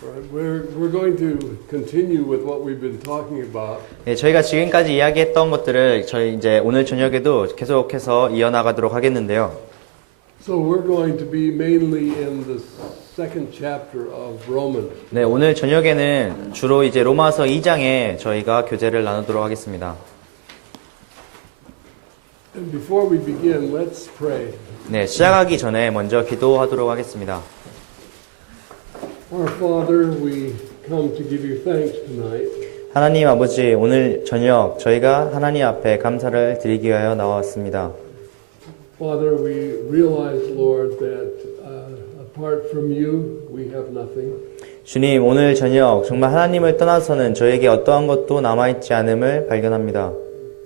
Right. We're going to continue with what we've been talking about. 네, 저희가 지금까지 이야기했던 것들을 저희 이제 오늘 저녁에도 계속해서 이어나가도록 하겠는데요. So we're going to be mainly in the second chapter of Romans. 네, 오늘 저녁에는 주로 이제 로마서 2장에 저희가 교제를 나누도록 하겠습니다. And before we begin, let's pray. 네, 시작하기 전에 먼저 기도하도록 하겠습니다. Our Father, we come to give you thanks tonight. 하나님 아버지, 오늘 저녁 저희가 하나님 앞에 감사를 드리기 위하여 나왔습니다. Father, we realize, Lord, that apart from you, we have nothing. 주님, 오늘 저녁 정말 하나님을 떠나서는 저에게 어떠한 것도 남아있지 않음을 발견합니다.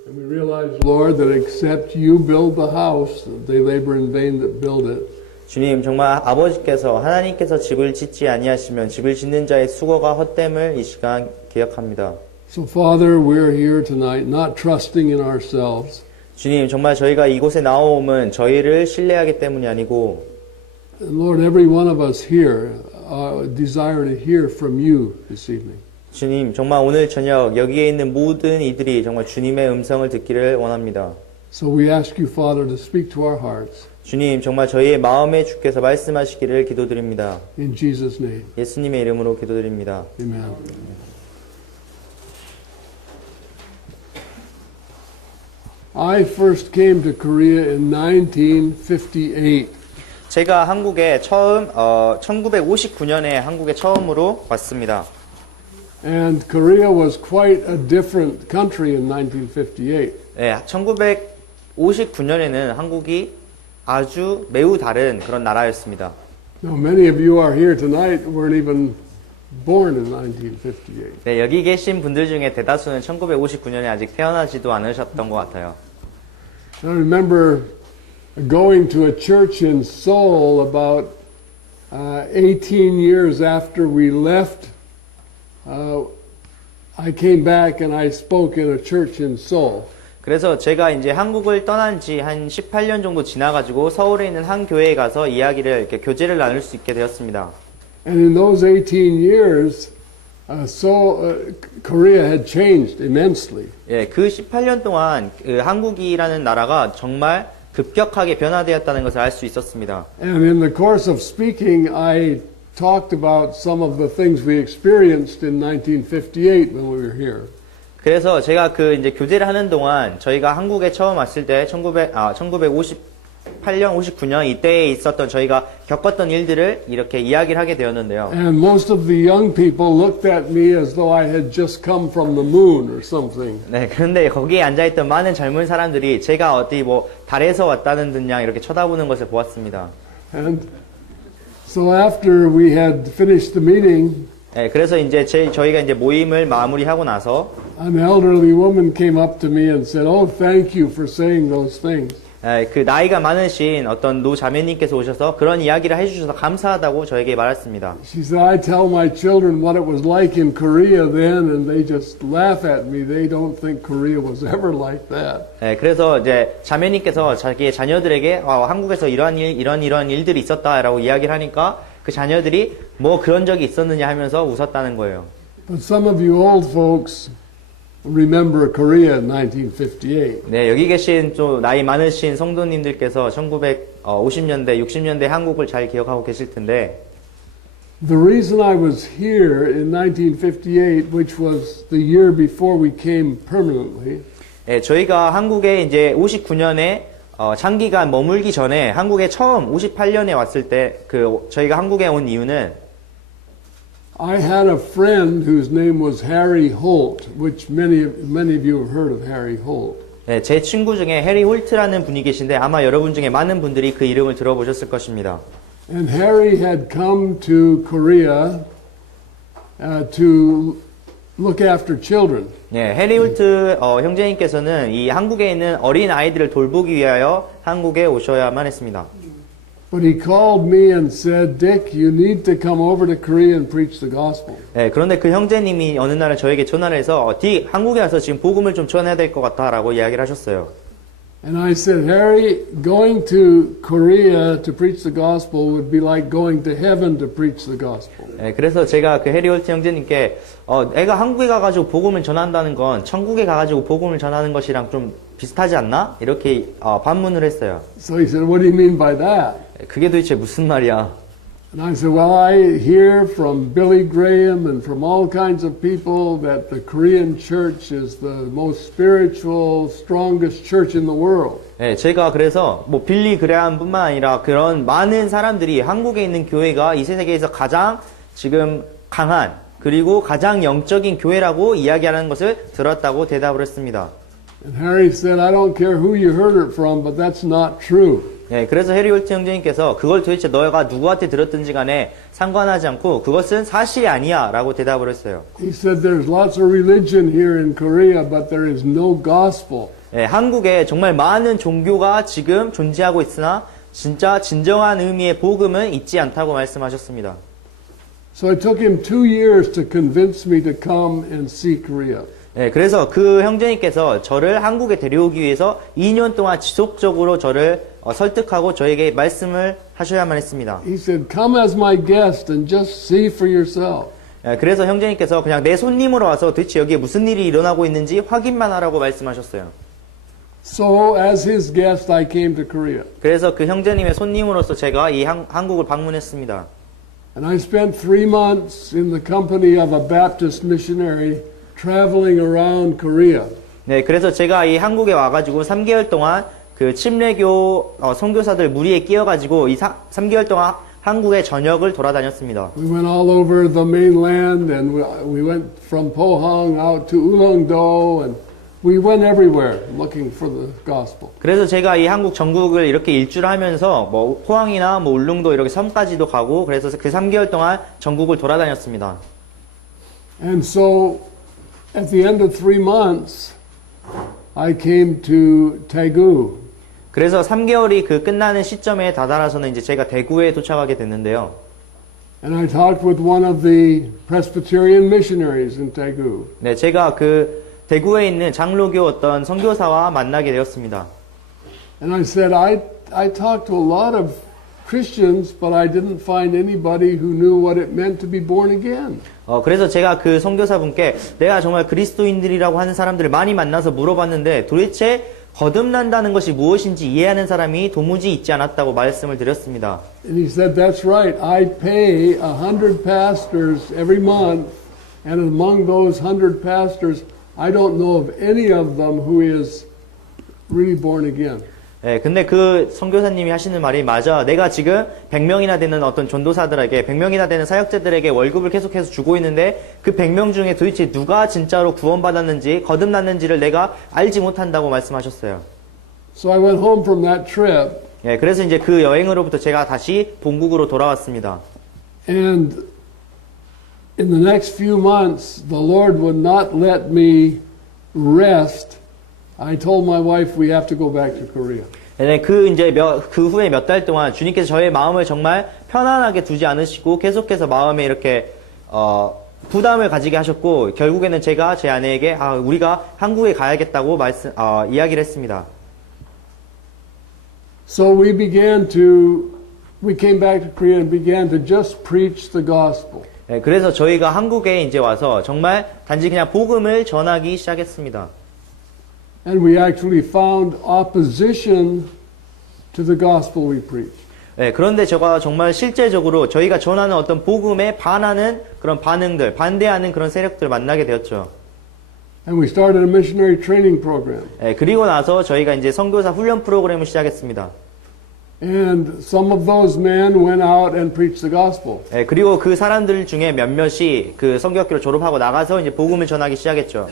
And we realize, Lord, that except you build the house, they labor in vain that build it. 주님, 정말 아버지께서 하나님께서 집을 짓지 아니하시면 집을 짓는 자의 수고가 헛됨을 이 시간 기억합니다. So, Father, we're here tonight not trusting in ourselves. 주님, 정말 저희가 이곳에 나옴은 저희를 신뢰하기 때문이 아니고 And Lord, every one of us here desire to hear from you this evening. 주님, 정말 오늘 저녁 여기에 있는 모든 이들이 정말 주님의 음성을 듣기를 원합니다. So we ask you, Father, to speak to our hearts. 주님, 정말 저희의 마음에 주께서 말씀하시기를 기도드립니다. In Jesus' name, 예수님의 이름으로 기도드립니다. amen. I first came to Korea in 1958. 제가 한국에 처음 1959년에 한국에 처음으로 왔습니다. And Korea was quite a different country in 1958. 네, 1959년에는 한국이 아주 매우 다른 그런 나라였습니다. Now, many of you are here tonight weren't even born in 1958. 네, 여기 계신 분들 중에 대다수는 1959년에 아직 태어나지도 않으셨던 것 같아요. I remember going to a church in Seoul about 18 years after we left. I came back and I spoke in a church in Seoul. 그래서 제가 이제 한국을 떠난 지 한 18년 정도 지나가지고 서울에 있는 한 교회에 가서 이야기를 이렇게 교제를 나눌 수 있게 되었습니다. And in those 18 years, Korea had changed immensely. 예, 그 18년 동안 그 한국이라는 나라가 정말 급격하게 변화되었다는 것을 알 수 있었습니다. And in the course of speaking, I talked about some of the things we experienced in 1958 when we were here. 그래서 제가 그 이제 교제를 하는 동안 저희가 한국에 처음 왔을 때 1958년, 59년 이때에 있었던 저희가 겪었던 일들을 이렇게 이야기를 하게 되었는데요. And most of the young people looked at me as though I had just come from the moon or something. 네, 그런데 거기에 앉아있던 많은 젊은 사람들이 제가 어디 뭐 달에서 왔다는 듯 양 이렇게 쳐다보는 것을 보았습니다. And so after we had finished the meeting, 네, 그래서 이제 저희가 이제 모임을 마무리하고 나서 an elderly woman came up to me and said, "Oh, thank you for saying those things." 그 나이가 많으신 어떤 노 자매님께서 오셔서 그런 이야기를 해주셔서 감사하다고 저에게 말했습니다. She said, "I tell my children what it was like in Korea then, and they just laugh at me. They don't think Korea was ever like that." 네, 그래서 이제 자매님께서 자기의 자녀들에게 한국에서 이런 일들이 있었다라고 이야기를 하니까 그 자녀들이 뭐 그런 적이 있었느냐 하면서 웃었다는 거예요. But some of you old folks remember Korea in 1958. 네, 여기 계신 좀 나이 많으신 성도님들께서 1950년대, 60년대 한국을 잘 기억하고 계실 텐데 The reason I was here in 1958, which was the year before we came permanently, 네, 저희가 한국에 이제 59년에 장기간 머물기 전에 한국에 처음 58년에 왔을 때 저희가 한국에 온 이유는 I had a friend whose name was Harry Holt, which many of you have heard of Harry Holt. 네, 제 친구 중에 해리 홀트라는 분이 계신데 아마 여러분 중에 많은 분들이 그 이름을 들어보셨을 것입니다. And Harry had come to Korea to look after children. 네, 해리 홀트 형제님께서는 이 한국에 있는 어린 아이들을 돌보기 위하여 한국에 오셔야만 했습니다. But he called me and said, "Dick, you need to come over to Korea and preach the gospel." 네, 그런데 그 형제님이 어느 날 저에게 전화를 해서 한국에 와서 지금 복음을 좀 전해야 될 것 같다라고 이야기를 하셨어요. And I said, Harry, going to Korea to preach the gospel would be like going to heaven to preach the gospel. 예, 그래서 제가 그 해리 홀트 형제님께 애가 한국에 가가지고 복음을 전한다는 건 천국에 가가지고 복음을 전하는 것이랑 좀 비슷하지 않나? 이렇게 반문을 했어요. So he said, what do you mean by that? 그게 도대체 무슨 말이야? And I said, well, I hear from Billy Graham and from all kinds of people that the Korean church is the most spiritual, strongest church in the world. 예, 제가 그래서 뭐 빌리 그레함뿐만 아니라 그런 많은 사람들이 한국에 있는 교회가 이 세계에서 가장 지금 강한 그리고 가장 영적인 교회라고 이야기하는 것을 들었다고 대답을 했습니다. And Harry said, I don't care who you heard it from, but that's not true. 예, 그래서 해리 홀트 형제님께서 그걸 도대체 너가 누구한테 들었든지 간에 상관하지 않고 그것은 사실이 아니야 라고 대답을 했어요. He said, there's lots of religion here in Korea, but there is no gospel. 예, 한국에 정말 많은 종교가 지금 존재하고 있으나 진짜 진정한 의미의 복음은 있지 않다고 말씀하셨습니다. So it took him 2 years to convince me to come and see Korea. 예, 그래서 그 형제님께서 저를 한국에 데려오기 위해서 2년 동안 지속적으로 저를 설득하고 저에게 말씀을 하셔야만 했습니다. He said, come as my guest and just see for yourself. 예, 그래서 형제님께서 그냥 내 손님으로 와서 도대체 여기에 무슨 일이 일어나고 있는지 확인만 하라고 말씀하셨어요. So as his guest, I came to Korea. 그래서 그 형제님의 손님으로서 제가 이 한국을 방문했습니다. And I spent 3 months in the company of a Baptist missionary traveling around Korea. 네, 그래서 제가 이 한국에 와가지고 3개월 동안 그 침례교 선교사들 무리에 끼어가지고 이 3개월 동안 한국의 전역을 돌아다녔습니다. We went all over the mainland and we went from Pohang out to Ulleungdo and we went everywhere looking for the gospel. 그래서 제가 이 한국 전국을 이렇게 일주를 하면서 뭐 포항이나 뭐 울릉도 이렇게 섬까지도 가고 그래서 그 3개월 동안 전국을 돌아다녔습니다. And so at the end of 3 months, I came to Daegu. 그래서 3개월이 그 끝나는 시점에 다다라서는 이제 제가 대구에 도착하게 됐는데요. And I talked with one of the Presbyterian missionaries in Daegu. 네, 제가 그 대구에 있는 장로교 어떤 선교사와 만나게 되었습니다. And I said, I talked to a lot of Christians, but I didn't find anybody who knew what it meant to be born again. 그래서 제가 그 선교사분께 내가 정말 그리스도인들이라고 하는 사람들을 많이 만나서 물어봤는데 도대체 거듭난다는 것이 무엇인지 이해하는 사람이 도무지 있지 않았다고 말씀을 드렸습니다. And he said, that's right. I pay 100 pastors every month, and among those 100 pastors, I don't know of any of them who is really born again. 네, 근데 그 선교사님이 하시는 말이 맞아. 내가 지금 100명이나 되는 어떤 전도사들에게 100명이나 되는 사역자들에게 월급을 계속해서 주고 있는데 그 100명 중에 도대체 누가 진짜로 구원받았는지 거듭났는지를 내가 알지 못한다고 말씀하셨어요. So I went home from that trip. 네, 그래서 이제 그 여행으로부터 제가 다시 본국으로 돌아왔습니다. And in the next few months, the Lord would not let me rest. I told my wife we have to go back to Korea. 네, 그 후에 몇 달 동안 주님께서 저의 마음을 정말 편안하게 두지 않으시고 계속해서 마음에 이렇게 부담을 가지게 하셨고 결국에는 제가 제 아내에게 우리가 한국에 가야겠다고 이야기를 했습니다. So we came back to Korea and began to just preach the gospel. 네, 그래서 저희가 한국에 이제 와서 정말 단지 그냥 복음을 전하기 시작했습니다. And we actually found opposition to the gospel we preach. 네, 그런데 제가 정말 실제적으로 저희가 전하는 어떤 복음에 반하는 그런 반응들, 반대하는 그런 세력들을 만나게 되었죠. And we started a missionary training program. 네, 그리고 나서 저희가 이제 선교사 훈련 프로그램을 시작했습니다. And some of those men went out and preached the gospel. 네, 그리고 그 사람들 중에 몇몇이 그 성교학교를 졸업하고 나가서 이제 복음을 전하기 시작했죠.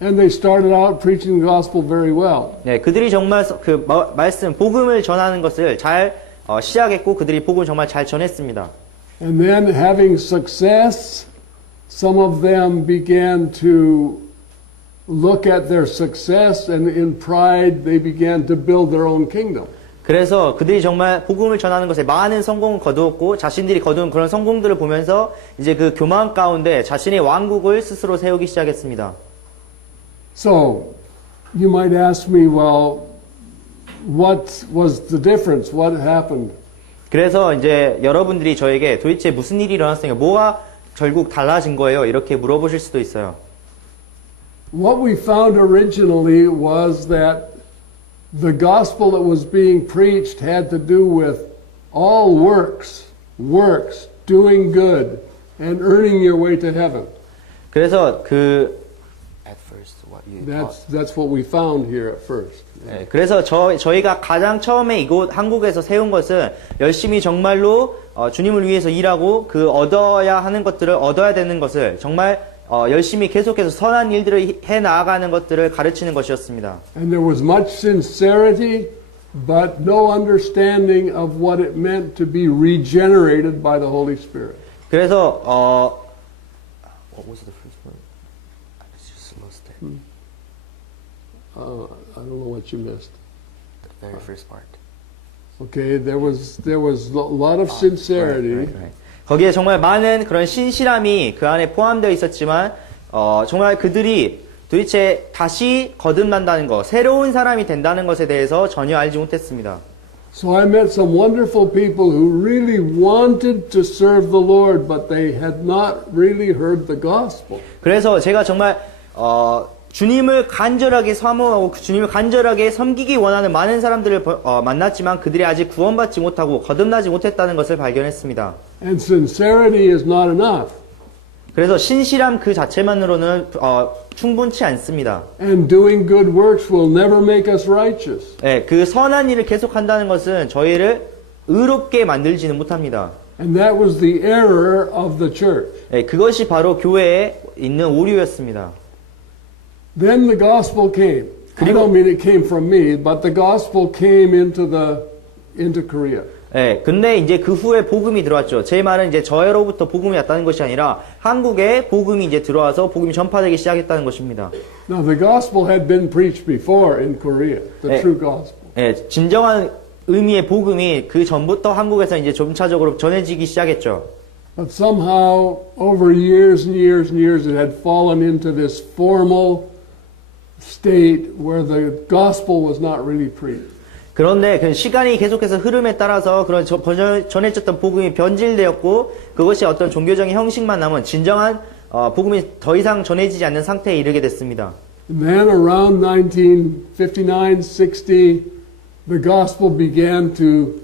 And they started out preaching the gospel very well. 네, 그들이 정말 그 말씀, 복음을 전하는 것을 잘 시작했고 그들이 복음을 정말 잘 전했습니다. And then having success, some of them began to look at their success and in pride they began to build their own kingdom. 그래서 그들이 정말 복음을 전하는 것에 많은 성공을 거두었고 자신들이 거둔 그런 성공들을 보면서 이제 그 교만 가운데 자신의 왕국을 스스로 세우기 시작했습니다. So, You might ask me, well, what was the difference? What happened? 그래서 이제 여러분들이 저에게 도대체 무슨 일이 일어났으니까 뭐가 결국 달라진 거예요? 이렇게 물어보실 수도 있어요. What we found originally was that the gospel that was being preached had to do with all works, doing good, and earning your way to heaven. 그래서 at first what you That's what we found here at first. 네, 그래서 저희가 가장 처음에 이곳 한국에서 세운 것은 열심히 정말로 주님을 위해서 일하고 그 얻어야 하는 것들을 얻어야 되는 것을 정말 열심히 계속해서 선한 일들을 해 나아가는 것들을 가르치는 것이었습니다. And there was much sincerity, but no understanding of what it meant to be regenerated by the Holy Spirit. 그래서 what was the first word? I just lost it. I don't know what you missed. The very first part. Okay, there was a lot of sincerity. Right. 거기에 정말 많은 그런 신실함이 그 안에 포함되어 있었지만 정말 그들이 도대체 다시 거듭난다는 것, 새로운 사람이 된다는 것에 대해서 전혀 알지 못했습니다. So I met some wonderful people who really wanted to serve the Lord, but they had not really heard the gospel. 그래서 제가 정말 주님을 간절하게 사모하고 주님을 간절하게 섬기기 원하는 많은 사람들을 만났지만 그들이 아직 구원받지 못하고 거듭나지 못했다는 것을 발견했습니다. And sincerity is not enough. 그래서 신실함 그 자체만으로는 충분치 않습니다. And doing good works will never make us righteous. 네, 그 선한 일을 계속한다는 것은 저희를 의롭게 만들지는 못합니다. And that was the error of the church. 네, 그것이 바로 교회에 있는 오류였습니다. Then the gospel came. I don't mean it came from me, but the gospel came into Korea. 네, 근데 이제 그 후에 복음이 들어왔죠. 제 말은 이제 저로부터 복음이 왔다는 것이 아니라 한국에 복음이 이제 들어와서 복음이 전파되기 시작했다는 것입니다. Now the gospel had been preached before in Korea, the true gospel. 네, 진정한 의미의 복음이 그 전부터 한국에서 이제 점차적으로 전해지기 시작했죠. But somehow, over years and years and years, it had fallen into this formal state where the gospel was not really preached. 그런데 그 시간이 계속해서 흐름에 따라서 그런 전해졌던 복음이 변질되었고 그것이 어떤 종교적인 형식만 남은 진정한 복음이 더 이상 전해지지 않는 상태에 이르게 됐습니다. And then around 1959, 60, the gospel began to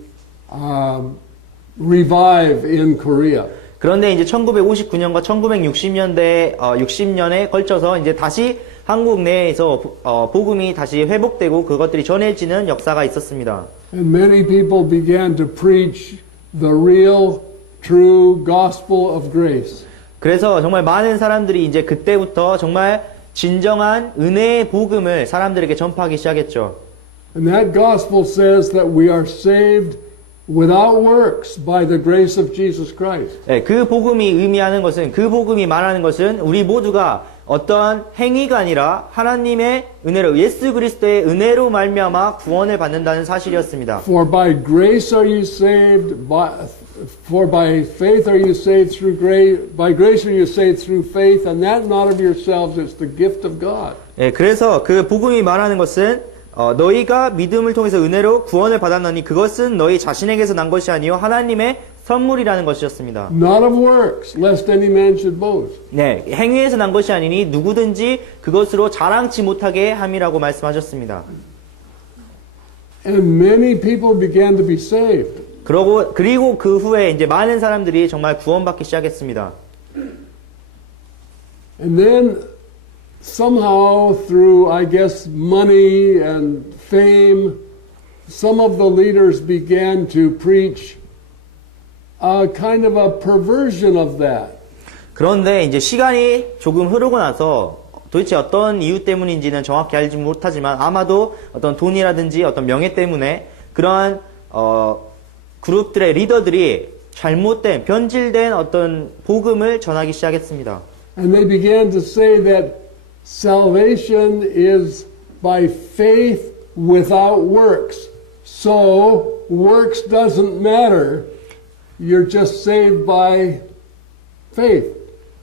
revive in Korea. 그런데 이제 1959년과 1960년대 60년에 걸쳐서 이제 다시 한국 내에서 복음이 다시 회복되고 그것들이 전해지는 역사가 있었습니다. And many people began to preach the real, true gospel of grace. 그래서 정말 많은 사람들이 이제 그때부터 정말 진정한 은혜의 복음을 사람들에게 전파하기 시작했죠. And that gospel says that we are saved without works by the grace of Jesus Christ. 네, 그 복음이 의미하는 것은 그 복음이 말하는 것은 우리 모두가 어떠한 행위가 아니라 하나님의 은혜로 예수 그리스도의 은혜로 말미암아 구원을 받는다는 사실이었습니다. For by grace are you saved, for by faith are you saved through grace, by grace are you saved through faith, and that not of yourselves, it's the gift of God. 네, 그래서 그 복음이 말하는 것은 너희가 믿음을 통해서 은혜로 구원을 받았나니 그것은 너희 자신에게서 난 것이 아니요 하나님의 선물이라는 것이었습니다. Not of works, lest any man should boast. 네, 행위에서 난 것이 아니니 누구든지 그것으로 자랑치 못하게 함이라고 말씀하셨습니다. And many people began to be saved. 그리고 그 후에 이제 많은 사람들이 정말 구원받기 시작했습니다. And then somehow through, I guess, money and fame, some of the leaders began to preach a kind of a perversion of that. 그런데 이제 시간이 조금 흐르고 나서 도대체 어떤 이유 때문인지는 정확히 알지 못하지만 아마도 어떤 돈이라든지 어떤 명예 때문에 그러한 그룹들의 리더들이 잘못된 변질된 어떤 복음을 전하기 시작했습니다. And they began to say that salvation is by faith without works. So works doesn't matter. You're just saved by faith.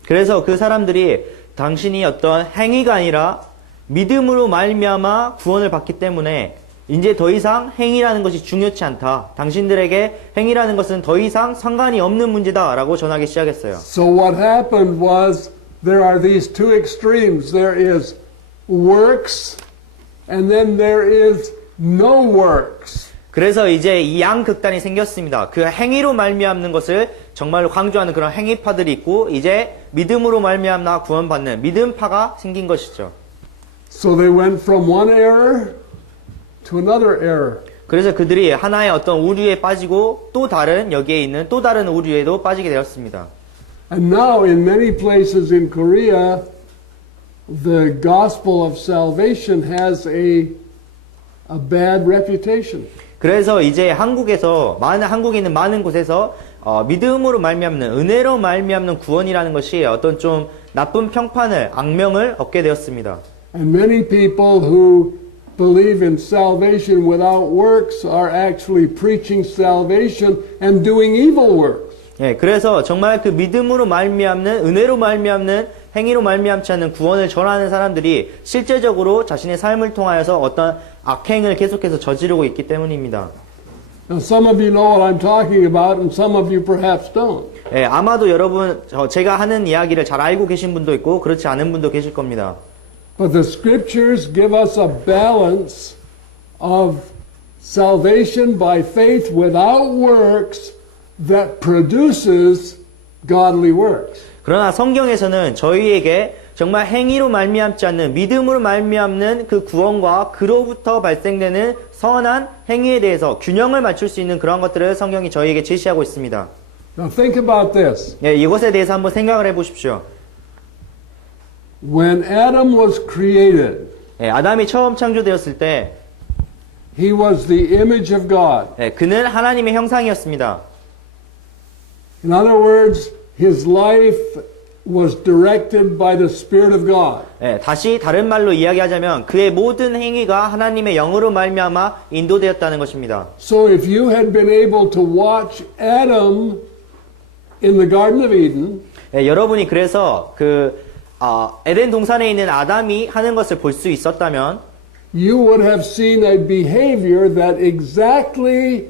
그래서 그 사람들이 당신이 어떤 행위가 아니라 믿음으로 말미암아 구원을 받기 때문에 이제 더 이상 행위라는 것이 중요치 않다. 당신들에게 행위라는 것은 더 이상 상관이 없는 문제다라고 전하기 시작했어요. So what happened was there are these two extremes. There is works and then there is no works. 그래서 이제 이 양극단이 생겼습니다. 그 행위로 말미암는 것을 정말로 강조하는 그런 행위파들이 있고 이제 믿음으로 말미암아 구원받는 믿음파가 생긴 것이죠. So they went from one error to another error. 그래서 그들이 하나의 어떤 오류에 빠지고 또 다른 여기에 있는 또 다른 오류에도 빠지게 되었습니다. And now in many places in Korea, the gospel of salvation has a bad reputation. 그래서 이제 한국에 있는 많은 곳에서 믿음으로 말미암는 은혜로 말미암는 구원이라는 것이 어떤 좀 나쁜 평판을 악명을 얻게 되었습니다. And many people who believe in salvation without works are actually preaching salvation and doing evil works. 예, 그래서 정말 그 믿음으로 말미암는 은혜로 말미암는 행위로 말미암지 않는 구원을 전하는 사람들이 실제적으로 자신의 삶을 통하여서 어떤 악행을 계속해서 저지르고 있기 때문입니다. Now some of you know what I'm talking about and some of you perhaps don't. 예, 아마도 여러분 제가 하는 이야기를 잘 알고 계신 분도 있고 그렇지 않은 분도 계실 겁니다. But the scriptures give us a balance of salvation by faith without works that produces godly works. 그러나 성경에서는 저희에게 정말 행위로 말미암지 않는 믿음으로 말미암는 그 구원과 그로부터 발생되는 선한 행위에 대해서 균형을 맞출 수 있는 그런 것들을 성경이 저희에게 제시하고 있습니다. Now think about this. 예, 이것에 대해서 한번 생각을 해보십시오. When Adam was created, 예, 아담이 처음 창조되었을 때 he was the image of God. 예, 그는 하나님의 형상이었습니다. In other words, his life was directed by the Spirit of God. 예, 다시 다른 말로 이야기하자면 그의 모든 행위가 하나님의 영으로 말미암아 인도되었다는 것입니다. So if you had been able to watch Adam in the Garden of Eden, 예, 여러분이 그래서 에덴 동산에 있는 아담이 하는 것을 볼 수 있었다면 you would have seen a behavior that exactly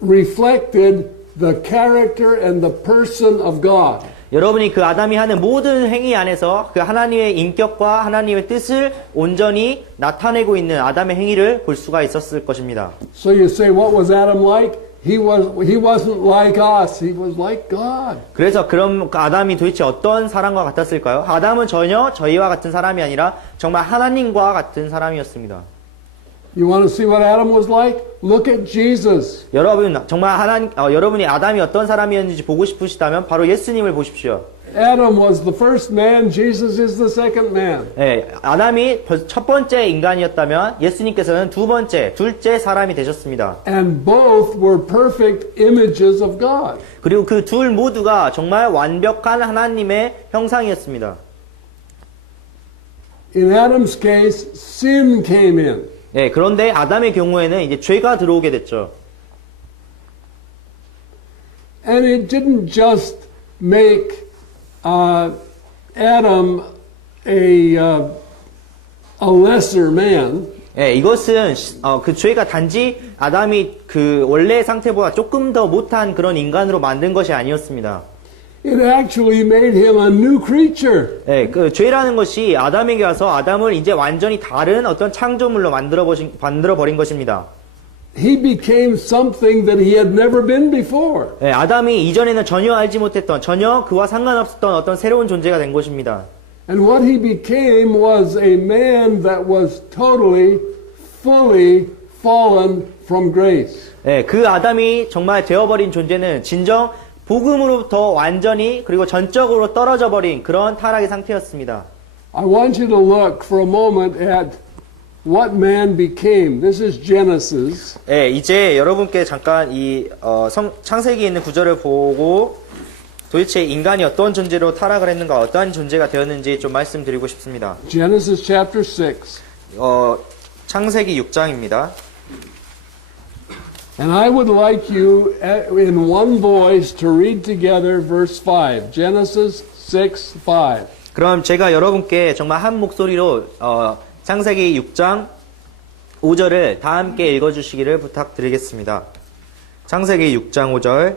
reflected the character and the person of God. 여러분이 그 아담이 하는 모든 행위 안에서 그 하나님의 인격과 하나님의 뜻을 온전히 나타내고 있는 아담의 행위를 볼 수가 있었을 것입니다. So you say, what was Adam like? He wasn't like us. He was like God. 그래서 그럼 그 아담이 도대체 어떤 사람과 같았을까요? 아담은 전혀 저희와 같은 사람이 아니라 정말 하나님과 같은 사람이었습니다. You want to see what Adam was like? Look at Jesus. 여러분 정말 여러분이 아담이 어떤 사람이었는지 보고 싶으시다면 바로 예수님을 보십시오. Adam was the first man. Jesus is the second man. 예, 아담이 첫 번째 인간이었다면 예수님께서는 둘째 사람이 되셨습니다. And both were perfect images of God. 그리고 그 둘 모두가 정말 완벽한 하나님의 형상이었습니다. In Adam's case, sin came in. 예, 그런데 아담의 경우에는 이제 죄가 들어오게 됐죠. And it didn't just make Adam a lesser man. 예, 이것은 그 죄가 단지 아담이 그 원래 상태보다 조금 더 못한 그런 인간으로 만든 것이 아니었습니다. It actually made him a new creature. 예, 그 죄라는 것이 아담에게 와서 아담을 이제 완전히 다른 어떤 창조물로 만들어 버린 것입니다. He became something that he had never been before. 예, 아담이 이전에는 전혀 알지 못했던, 전혀 그와 상관없었던 어떤 새로운 존재가 된 것입니다. And what he became was a man that was totally, fully fallen from grace. 예, 그 아담이 정말 되어버린 존재는 진정 복음으로부터 완전히 그리고 전적으로 떨어져 버린 그런 타락의 상태였습니다. I want you to look for a moment at what man became. This is Genesis. 예, 이제 여러분께 잠깐 창세기에 있는 구절을 보고 도대체 인간이 어떤 존재로 타락을 했는가, 어떠한 존재가 되었는지 좀 말씀드리고 싶습니다. Genesis chapter 6. 창세기 6장입니다. And I would like you in one voice to read together verse 5. Genesis 6:5. 그럼 제가 여러분께 정말 한 목소리로 창세기 6장 5절을 다 함께 읽어주시기를 부탁드리겠습니다. 창세기 6장 5절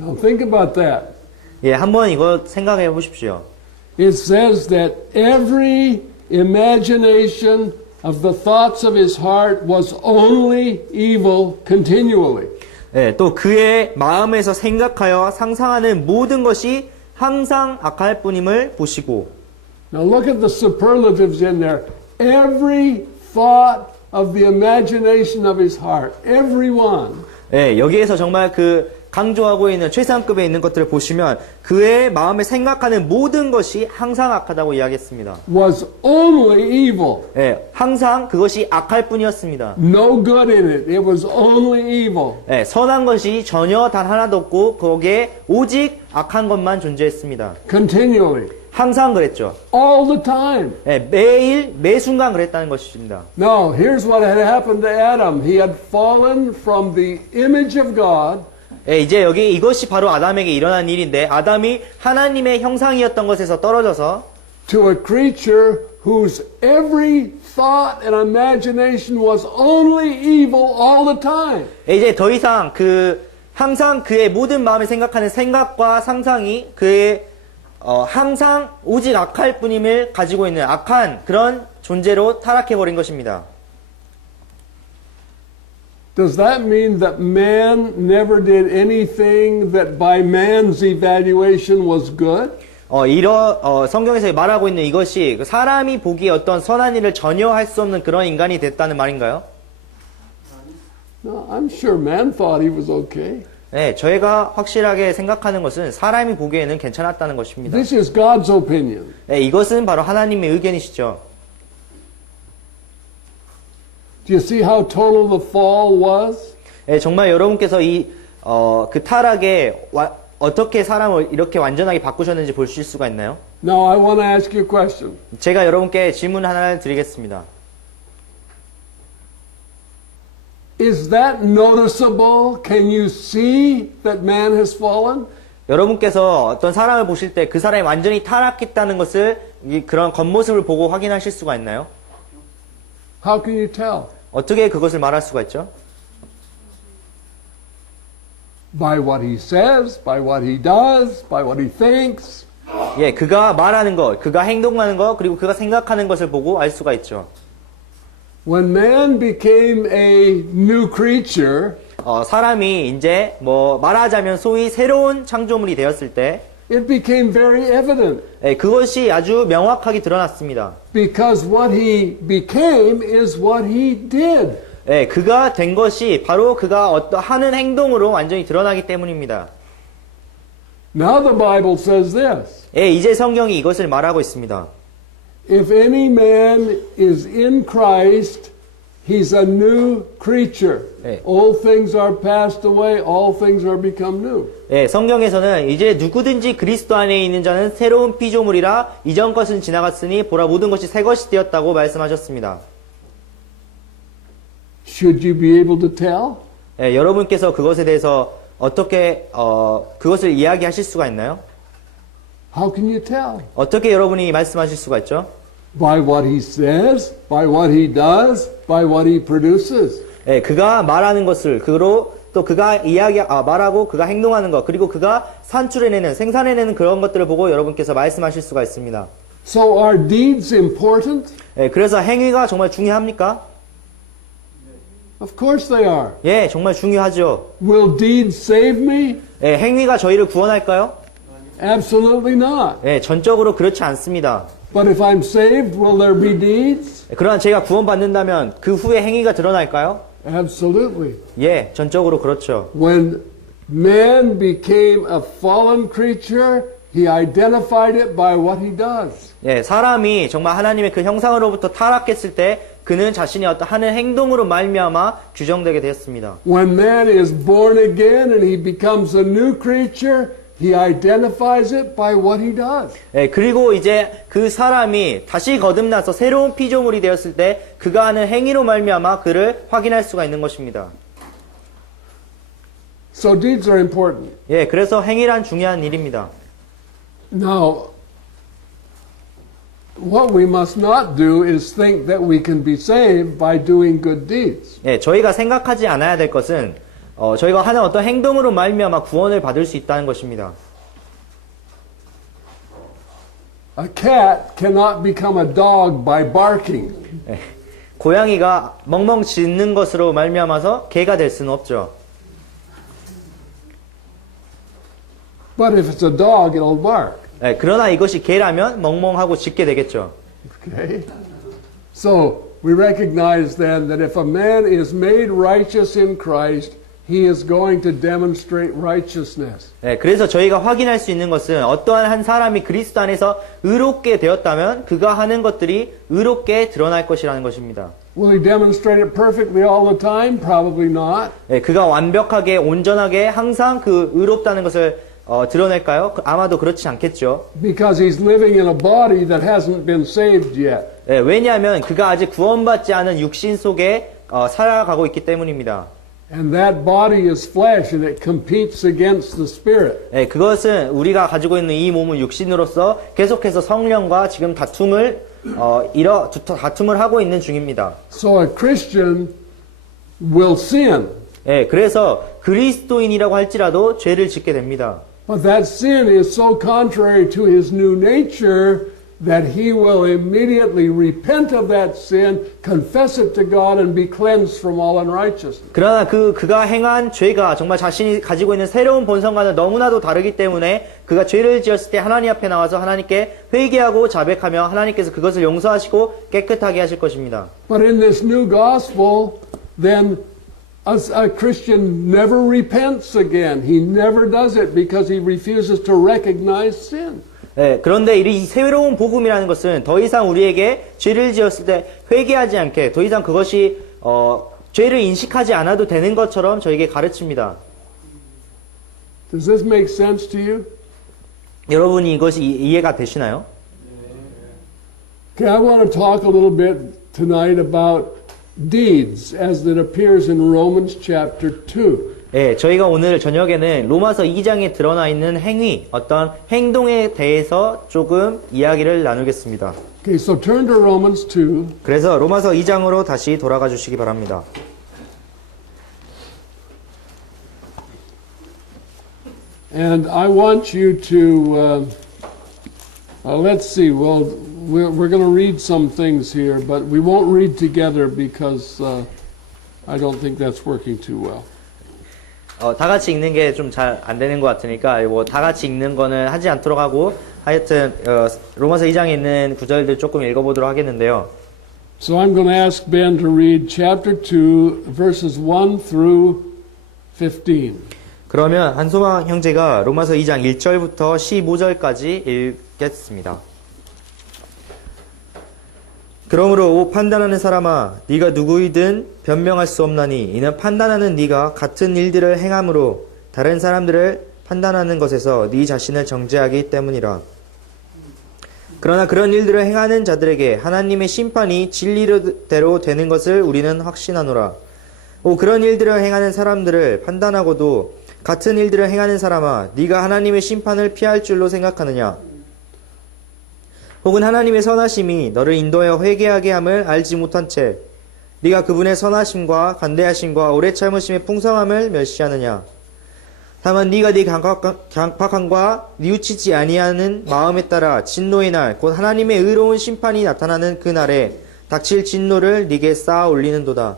Now think about that. 예, 한번 이거 생각해 보십시오. It says that every imagination of the thoughts of his heart was only evil continually. 예, 또 그의 마음에서 생각하여 상상하는 모든 것이 항상 악할 뿐임을 보시고. Now look at the superlatives in there. Every thought of the imagination of his heart. Every one. 예, 여기에서 정말 그 강조하고 있는 최상급에 있는 것들을 보시면 그의 마음에 생각하는 모든 것이 항상 악하다고 이야기했습니다. Was only evil. 예, 항상 그것이 악할 뿐이었습니다. No good in it. It was only evil. 예, 선한 것이 전혀 단 하나도 없고 거기에 오직 악한 것만 존재했습니다. Continually. 항상 그랬죠. All the time. 예, 매일 매 순간 그랬다는 것입니다. Now, here's what had happened to Adam. He had fallen from the image of God. 예, 이제 여기 이것이 바로 아담에게 일어난 일인데 아담이 하나님의 형상이었던 것에서 떨어져서 to a creature whose every thought and imagination was only evil all the time. 예, 이제 더 이상 항상 그의 모든 마음에 생각하는 생각과 상상이 그의 항상 오직 악할 뿐임을 가지고 있는 악한 그런 존재로 타락해버린 것입니다. Does that mean that man never did anything that by man's evaluation was good? 성경에서 말하고 있는 이것이 사람이 보기에 어떤 선한 일을 전혀 할 수 없는 그런 인간이 됐다는 말인가요? No, I'm sure man thought he was okay. 네, 저희가 확실하게 생각하는 것은 사람이 보기에는 괜찮았다는 것입니다. This is God's opinion. 네, 이것은 바로 하나님의 의견이시죠. Do you see how total the fall was? 네, 정말 여러분께서 그 타락에 어떻게 사람을 이렇게 완전하게 바꾸셨는지 보실 수가 있나요? Now I want to ask you a question. 제가 여러분께 질문 하나를 드리겠습니다. Is that noticeable? Can you see that man has fallen? 여러분께서 어떤 사람을 보실 때 그 사람이 완전히 타락했다는 것을 그런 겉모습을 보고 확인하실 수가 있나요? How can you tell? 어떻게 그것을 말할 수가 있죠? By what he says, by what he does, by what he thinks. 예, 그가 말하는 것, 그가 행동하는 것, 그리고 그가 생각하는 것을 보고 알 수가 있죠. When man became a new creature, 사람이 이제 말하자면 소위 새로운 창조물이 되었을 때, it became very evident. 예, 그것이 아주 명확하게 드러났습니다. Because what he became is what he did. 예, 그가 된 것이 바로 그가 하는 행동으로 완전히 드러나기 때문입니다. Now the Bible says this. 예, 이제 성경이 이것을 말하고 있습니다. If any man is in Christ, he's a new creature. 네. All things are passed away, all things are become new. 예, 성경에서는 이제 누구든지 그리스도 안에 있는 자는 새로운 피조물이라 이전 것은 지나갔으니 보라 모든 것이 새 것이 되었다고 말씀하셨습니다. Should you be able to tell? 예, 여러분께서 그것에 대해서 어떻게 그것을 이야기하실 수가 있나요? How can you tell? 어떻게 여러분이 말씀하실 수가 있죠? By what he says, by what he does, by what he produces. 예, 그가 말하는 것을 또 그가 말하고 그가 행동하는 것 그리고 그가 산출해내는 생산해내는 그런 것들을 보고 여러분께서 말씀하실 수가 있습니다. So are deeds important? 예, 그래서 행위가 정말 중요합니까? Of course they are. 예, 정말 중요하죠. Will deeds save me? 예, 행위가 저희를 구원할까요? Absolutely not. 예, 전적으로 그렇지 않습니다. But if I'm saved, will there be deeds? 그러나 제가 구원받는다면 그 후에 행위가 드러날까요? Absolutely. 예, 전적으로 그렇죠. When man became a fallen creature, he identified it by what he does. 예, 사람이 정말 하나님의 그 형상으로부터 타락했을 때 그는 자신이 하는 행동으로 말미암아 규정되게 되었습니다. When man is born again and he becomes a new creature, he identifies it by what he does. 예, 그리고 이제 그 사람이 다시 거듭나서 새로운 피조물이 되었을 때 그가 하는 행위로 말미암아 그를 확인할 수가 있는 것입니다. So deeds are important. 예, 그래서 행위란 중요한 일입니다. Now, what we must not do is think that we can be saved by doing good deeds. 예, 저희가 생각하지 않아야 될 것은 저희가 하는 어떤 행동으로 말미암아 구원을 받을 수 있다는 것입니다. A cat cannot become a dog by barking. 예, 고양이가 멍멍 짖는 것으로 말미암아서 개가 될 수는 없죠. But if it's a dog, it'll bark. 예, 그러나 이것이 개라면 멍멍하고 짖게 되겠죠. Okay? So, we recognize then that if a man is made righteous in Christ, he is going to demonstrate righteousness. 예, 그래서 저희가 확인할 수 있는 것은 어떠한 한 사람이 그리스도 안에서 의롭게 되었다면 그가 하는 것들이 의롭게 드러날 것이라는 것입니다. Will he demonstrate it perfectly all the time? Probably not. 예, 그가 완벽하게 온전하게 항상 그 의롭다는 것을 드러낼까요? 아마도 그렇지 않겠죠. Because he's living in a body that hasn't been saved yet. 예, 왜냐하면 그가 아직 구원받지 않은 육신 속에 살아가고 있기 때문입니다. And that body is flesh and it competes against the spirit. 예, 그것은 우리가 가지고 있는 이 몸은 육신으로서 계속해서 성령과 지금 다툼을 하고 있는 중입니다. So a Christian will sin. 예, 그래서 그리스도인이라고 할지라도 죄를 짓게 됩니다. But that sin is so contrary to his new nature that he will immediately repent of that sin, confess it to God, and be cleansed from all unrighteousness. 그러나 그가 행한 죄가 정말 자신이 가지고 있는 새로운 본성과는 너무나도 다르기 때문에 그가 죄를 지었을 때 하나님 앞에 나와서 하나님께 회개하고 자백하며 하나님께서 그것을 용서하시고 깨끗하게 하실 것입니다. But in this new gospel, then a Christian never repents again. He never does it because he refuses to recognize sin. 예, 그런데 이 새로운 복음이라는 것은 더 이상 우리에게 죄를 지었을 때 회개하지 않게 더 이상 그것이 죄를 인식하지 않아도 되는 것처럼 저에게 가르칩니다. Does this make sense to you? 여러분이 이것이 이해가 되시나요? Okay, I want to talk a little bit tonight about deeds as it appears in Romans chapter 2. 예, 저희가 오늘 저녁에는 로마서 2장에 드러나 있는 행위, 어떤 행동에 대해서 조금 이야기를 나누겠습니다. Okay, so turn to Romans 2. 그래서 로마서 2장으로 다시 돌아가 주시기 바랍니다. And I want you to, let's see, well, we're going to read some things here, but we won't read together because I don't think that's working too well. 다 같이 읽는 게 좀 잘 안 되는 것 같으니까 뭐 다 같이 읽는 거는 하지 않도록 하고 하여튼 로마서 2장에 있는 구절들 조금 읽어보도록 하겠는데요. So I'm going to ask Ben to read chapter 2, verses 1 through 15. 그러면 한소망 형제가 로마서 2장 1절부터 15절까지 읽겠습니다. 그러므로 오 판단하는 사람아 네가 누구이든 변명할 수 없나니 이는 판단하는 네가 같은 일들을 행함으로 다른 사람들을 판단하는 것에서 네 자신을 정죄하기 때문이라. 그러나 그런 일들을 행하는 자들에게 하나님의 심판이 진리대로 되는 것을 우리는 확신하노라. 오 그런 일들을 행하는 사람들을 판단하고도 같은 일들을 행하는 사람아 네가 하나님의 심판을 피할 줄로 생각하느냐. 혹은 하나님의 선하심이 너를 인도하여 회개하게 함을 알지 못한 채 네가 그분의 선하심과 간대하심과 오래 참으심의 풍성함을 멸시하느냐. 다만 네가 네 강팍함과 뉘우치지 아니하는 마음에 따라 진노의 날 곧 하나님의 의로운 심판이 나타나는 그 날에 닥칠 진노를 네게 쌓아 올리는도다.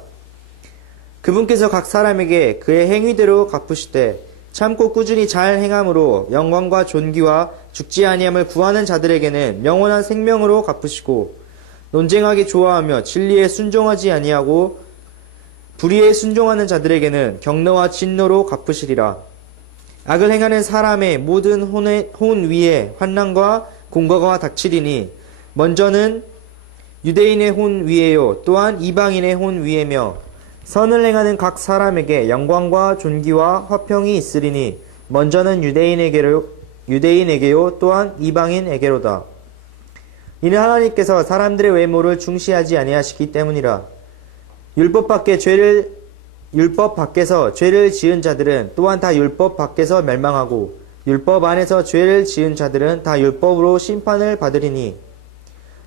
그분께서 각 사람에게 그의 행위대로 갚으시되 참고 꾸준히 잘 행함으로 영광과 존귀와 죽지 아니함을 구하는 자들에게는 영원한 생명으로 갚으시고 논쟁하기 좋아하며 진리에 순종하지 아니하고 불의에 순종하는 자들에게는 경노와 진노로 갚으시리라. 악을 행하는 사람의 모든 혼 위에 환난과 공고가 닥치리니 먼저는 유대인의 혼 위에요 또한 이방인의 혼 위에며 선을 행하는 각 사람에게 영광과 존귀와 화평이 있으리니 먼저는 유대인에게요 또한 이방인에게로다. 이는 하나님께서 사람들의 외모를 중시하지 아니하시기 때문이라. 율법 밖에서 죄를 지은 자들은 또한 다 율법 밖에서 멸망하고 율법 안에서 죄를 지은 자들은 다 율법으로 심판을 받으리니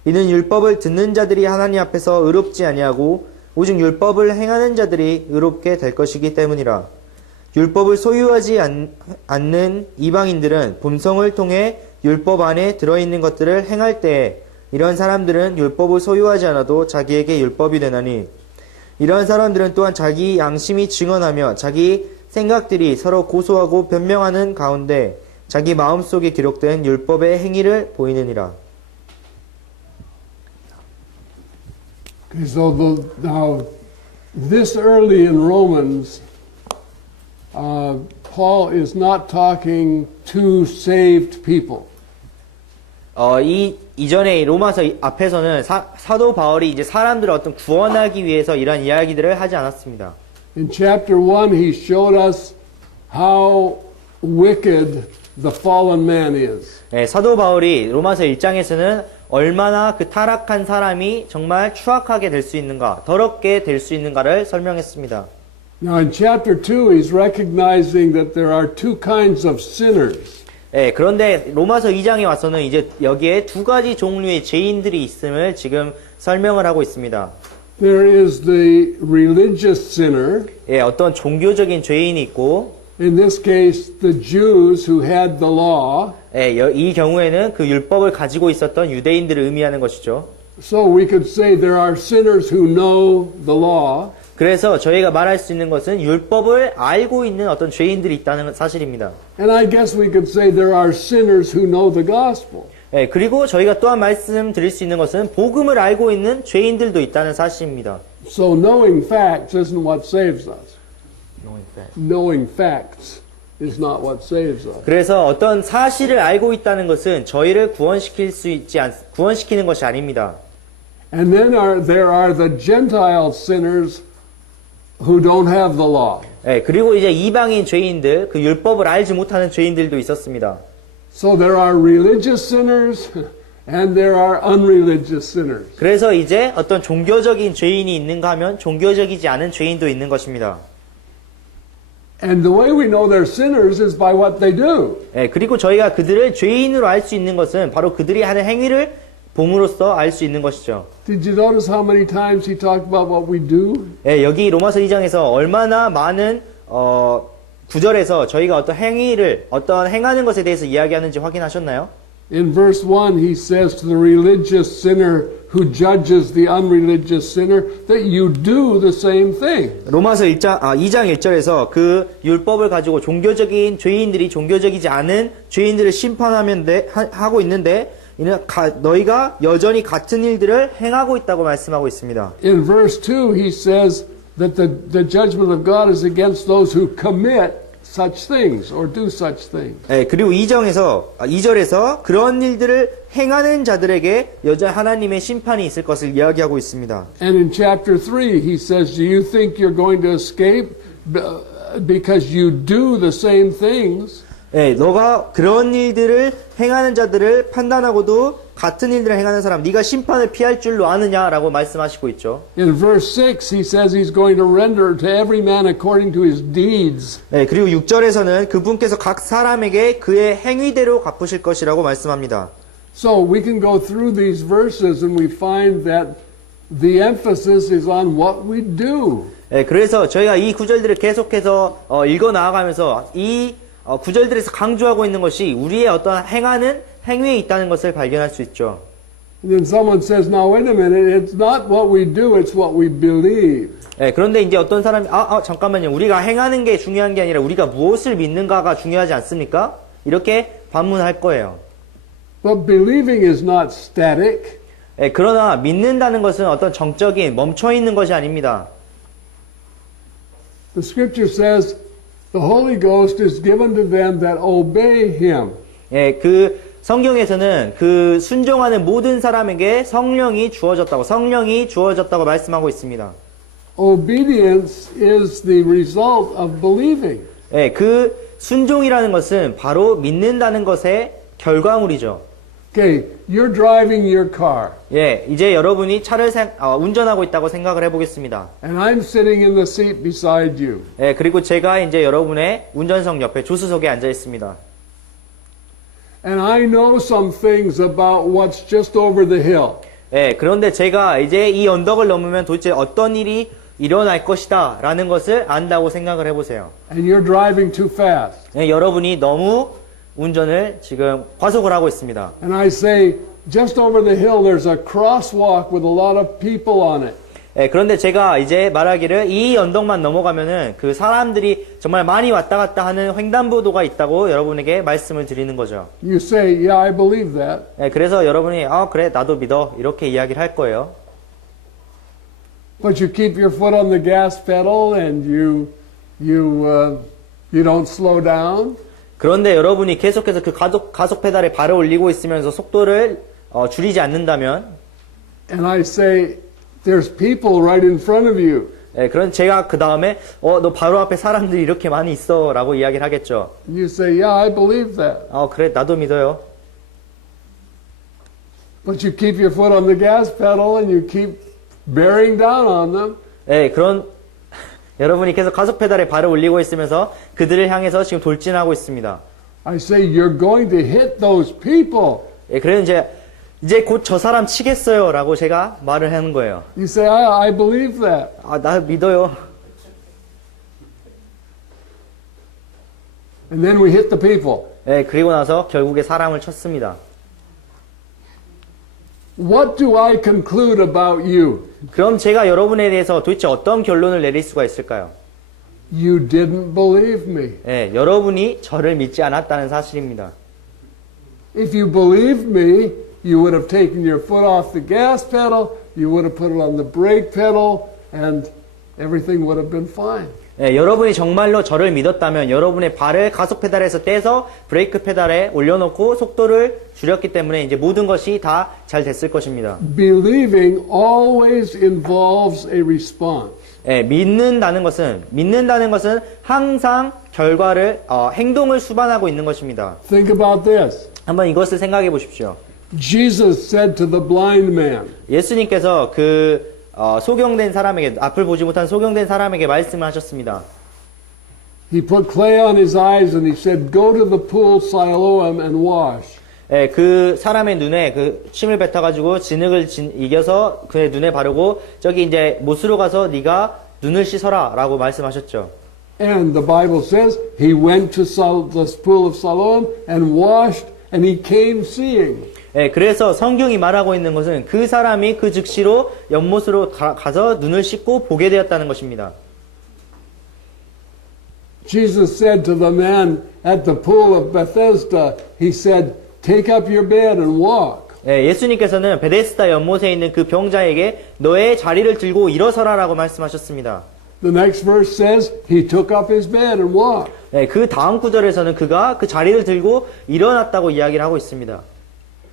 이는 율법을 듣는 자들이 하나님 앞에서 의롭지 아니하고 오직 율법을 행하는 자들이 의롭게 될 것이기 때문이라. 율법을 소유하지 않는 이방인들은 본성을 통해 율법 안에 들어있는 것들을 행할 때에 이런 사람들은 율법을 소유하지 않아도 자기에게 율법이 되나니 이러한 사람들은 또한 자기 양심이 증언하며 자기 생각들이 서로 고소하고 변명하는 가운데 자기 마음속에 기록된 율법의 행위를 보이느니라. Okay, so now, this early in Romans, Paul is not talking to saved people. 이전에 로마서 앞에서는 사도 바울이 이제 사람들을 어떤 구원하기 위해서 이런 이야기들을 하지 않았습니다. In chapter 1, he showed us how wicked the fallen man is. 네, 사도 바울이 로마서 1장에서는 얼마나 그 타락한 사람이 정말 추악하게 될 수 있는가, 더럽게 될 수 있는가를 설명했습니다. Now in chapter 2, he's recognizing that there are two kinds of sinners. 네, 그런데 로마서 2장에 와서는 이제 여기에 두 가지 종류의 죄인들이 있음을 지금 설명을 하고 있습니다. There is the religious sinner. 예, 어떤 종교적인 죄인이 있고, In this case, the Jews who had the law. 예, 이 경우에는 그 율법을 가지고 있었던 유대인들을 의미하는 것이죠. So we could say there are sinners who know the law. 그래서 저희가 말할 수 있는 것은 율법을 알고 있는 어떤 죄인들이 있다는 사실입니다. And I guess we could say there are sinners who know the gospel. 예, 그리고 저희가 또한 말씀드릴 수 있는 것은 복음을 알고 있는 죄인들도 있다는 사실입니다. So knowing facts isn't what saves us. Knowing facts is not what saves us. 그래서 어떤 사실을 알고 있다는 것은 저희를 구원시키는 것이 아닙니다. And then there are the Gentile sinners who don't have the law. 예, 그리고 이제 이방인 죄인들, 그 율법을 알지 못하는 죄인들도 있었습니다. So there are religious sinners and there are unreligious sinners. 그래서 이제 어떤 종교적인 죄인이 있는가 하면 종교적이지 않은 죄인도 있는 것입니다. And the way we know they're sinners is by what they do. 예, 그리고 저희가 그들을 죄인으로 알 수 있는 것은 바로 그들이 하는 행위를 봄으로써 알 수 있는 것이죠. Did you notice how many times he talked about what we do? 예, 여기 로마서 2장에서 얼마나 많은 구절에서 저희가 어떤 행하는 것에 대해서 이야기하는지 확인하셨나요? In verse 1, he says to the religious sinner who judges the unreligious sinner that you do the same thing. 로마서 2장 1절에서 그 율법을 가지고 종교적인 죄인들이 종교적이지 않은 죄인들을 하고 있는데 이는 너희가 여전히 같은 일들을 행하고 있다고 말씀하고 있습니다. In verse 2, he says that the judgment of God is against those who commit such things or do such things. 네, 그리고 2절에서 그런 일들을 행하는 자들에게 여전히 하나님의 심판이 있을 것을 이야기하고 있습니다. And in chapter 3, he says, do you think you're going to escape because you do the same things? 네, 너가 그런 일들을 행하는 자들을 판단하고도 같은 일들을 행하는 사람, 네가 심판을 피할 줄로 아느냐라고 말씀하시고 있죠. In verse 6, he says he's going to render to every man according to his deeds. 네, 그리고 6절에서는 그분께서 각 사람에게 그의 행위대로 갚으실 것이라고 말씀합니다. So we can go through these verses and we find that the emphasis is on what we do. 네, 그래서 저희가 이 구절들을 계속해서 읽어 나아가면서 이 구절들에서 강조하고 있는 것이 우리의 어떤 행하는 행위에 있다는 것을 발견할 수 있죠. And then someone says, now wait a minute, it's not what we do, it's what we believe. 네, 그런데 이제 어떤 사람이 잠깐만요. 우리가 행하는 게 중요한 게 아니라 우리가 무엇을 믿는가가 중요하지 않습니까? 이렇게 반문할 거예요. But believing is not static. 네, 그러나 믿는다는 것은 어떤 정적인 멈춰 있는 것이 아닙니다. The scripture says the Holy Ghost is given to them that obey him. 예, 그 성경에서는 그 순종하는 모든 사람에게 성령이 주어졌다고 말씀하고 있습니다. Obedience is the result of believing. 예, 그 순종이라는 것은 바로 믿는다는 것의 결과물이죠. Okay, you're driving your car, 예, 이제 여러분이 차를 운전하고 있다고 생각을 해보겠습니다. and I'm sitting in the seat beside you. 예, 그리고 제가 이제 여러분의 운전석 옆에 조수석에 앉아 있습니다. And I know some things about what's just over the hill. 예, 그런데 제가 이제 이 언덕을 넘으면 도대체 어떤 일이 일어날 것이다 라는 것을 안다고 생각을 해보세요. And you're driving too fast. 예, 여러분이 너무 운전을 지금 과속을 하고 있습니다. And I say, just over the hill, there's a crosswalk with a lot of people on it. 예, 그런데 제가 이제 말하기를 이 언덕만 넘어가면은 그 사람들이 정말 많이 왔다 갔다 하는 횡단보도가 있다고 여러분에게 말씀을 드리는 거죠. You say, yeah, I believe that. 예, 그래서 여러분이 그래 나도 믿어 이렇게 이야기를 할 거예요. But you keep your foot on the gas pedal and you don't slow down. 그런데 여러분이 계속해서 그 가속 페달에 발을 올리고 있으면서 속도를 줄이지 않는다면, And I say, there's people right in front of you. 예, 그런 제가 그 다음에 너 바로 앞에 사람들이 이렇게 많이 있어라고 이야기를 하겠죠. And you say, yeah, I believe that. 그래 나도 믿어요. But you keep your foot on the gas pedal and you keep bearing down on them. 예, 그런 여러분이 계속 가속 페달에 발을 올리고 있으면서 그들을 향해서 지금 돌진하고 있습니다. I say, you're going to hit those people. 예, 그래서 이제 곧 저 사람 치겠어요라고 제가 말을 하는 거예요. You say, I believe that. 나 믿어요. And then we hit the people. 예, 그리고 나서 결국에 사람을 쳤습니다. What do I conclude about you? 그럼 제가 여러분에 대해서 도대체 어떤 결론을 내릴 수가 있을까요? You didn't believe me. 예, 여러분이 저를 믿지 않았다는 사실입니다. If you believed me, you would have taken your foot off the gas pedal, you would have put it on the brake pedal, and everything would have been fine. 예, 여러분이 정말로 저를 믿었다면 여러분의 발을 가속 페달에서 떼서 브레이크 페달에 올려놓고 속도를 줄였기 때문에 이제 모든 것이 다 잘 됐을 것입니다. Believing always involves a response. 예, 믿는다는 것은 항상 결과를 행동을 수반하고 있는 것입니다. Think about this. 한번 이것을 생각해 보십시오. Jesus said to the blind man, 예수님께서 소경된 사람에게 앞을 보지 못한 소경된 사람에게 말씀을 하셨습니다. he put clay on his eyes and he said, go to the pool Siloam and wash. 예, 그 사람의 눈에 그 침을 뱉어가지고 진흙을 이겨서 그의 눈에 바르고 저기 이제 못으로 가서 네가 눈을 씻어라라고 말씀하셨죠. And the Bible says he went to the pool of Siloam and washed and he came seeing. 예, 그래서 성경이 말하고 있는 것은 그 사람이 그 즉시로 연못으로 가서 눈을 씻고 보게 되었다는 것입니다. Jesus said to the man at the pool of Bethesda, he said, take up your bed and walk. 예, 예수님께서는 베데스다 연못에 있는 그 병자에게 너의 자리를 들고 일어서라라고 말씀하셨습니다. The next verse says he took up his bed and walked. 예, 그 다음 구절에서는 그가 그 자리를 들고 일어났다고 이야기를 하고 있습니다.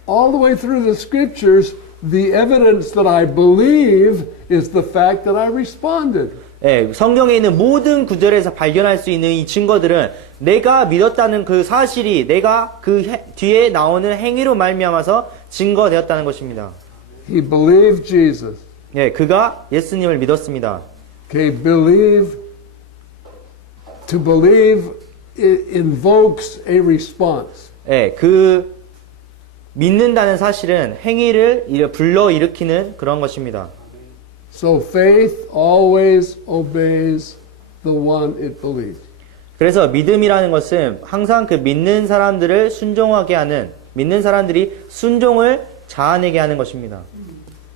All the way through the scriptures, the evidence that I believe is the fact that I responded. 예, 성경에 있는 모든 구절에서 발견할 수 있는 이 증거들은 내가 믿었다는 그 사실이 내가 그 뒤에 나오는 행위로 말미암아서 증거되었다는 것입니다. He believed Jesus. 예, 그가 예수님을 믿었습니다. Okay, to believe it invokes a response. 예, 그 믿는다는 사실은 행위를 불러일으키는 그런 것입니다. So faith always obeys the one it believes. 그래서 믿음이라는 것은 항상 그 믿는 사람들을 순종하게 하는, 믿는 사람들이 순종을 자아내게 하는 것입니다.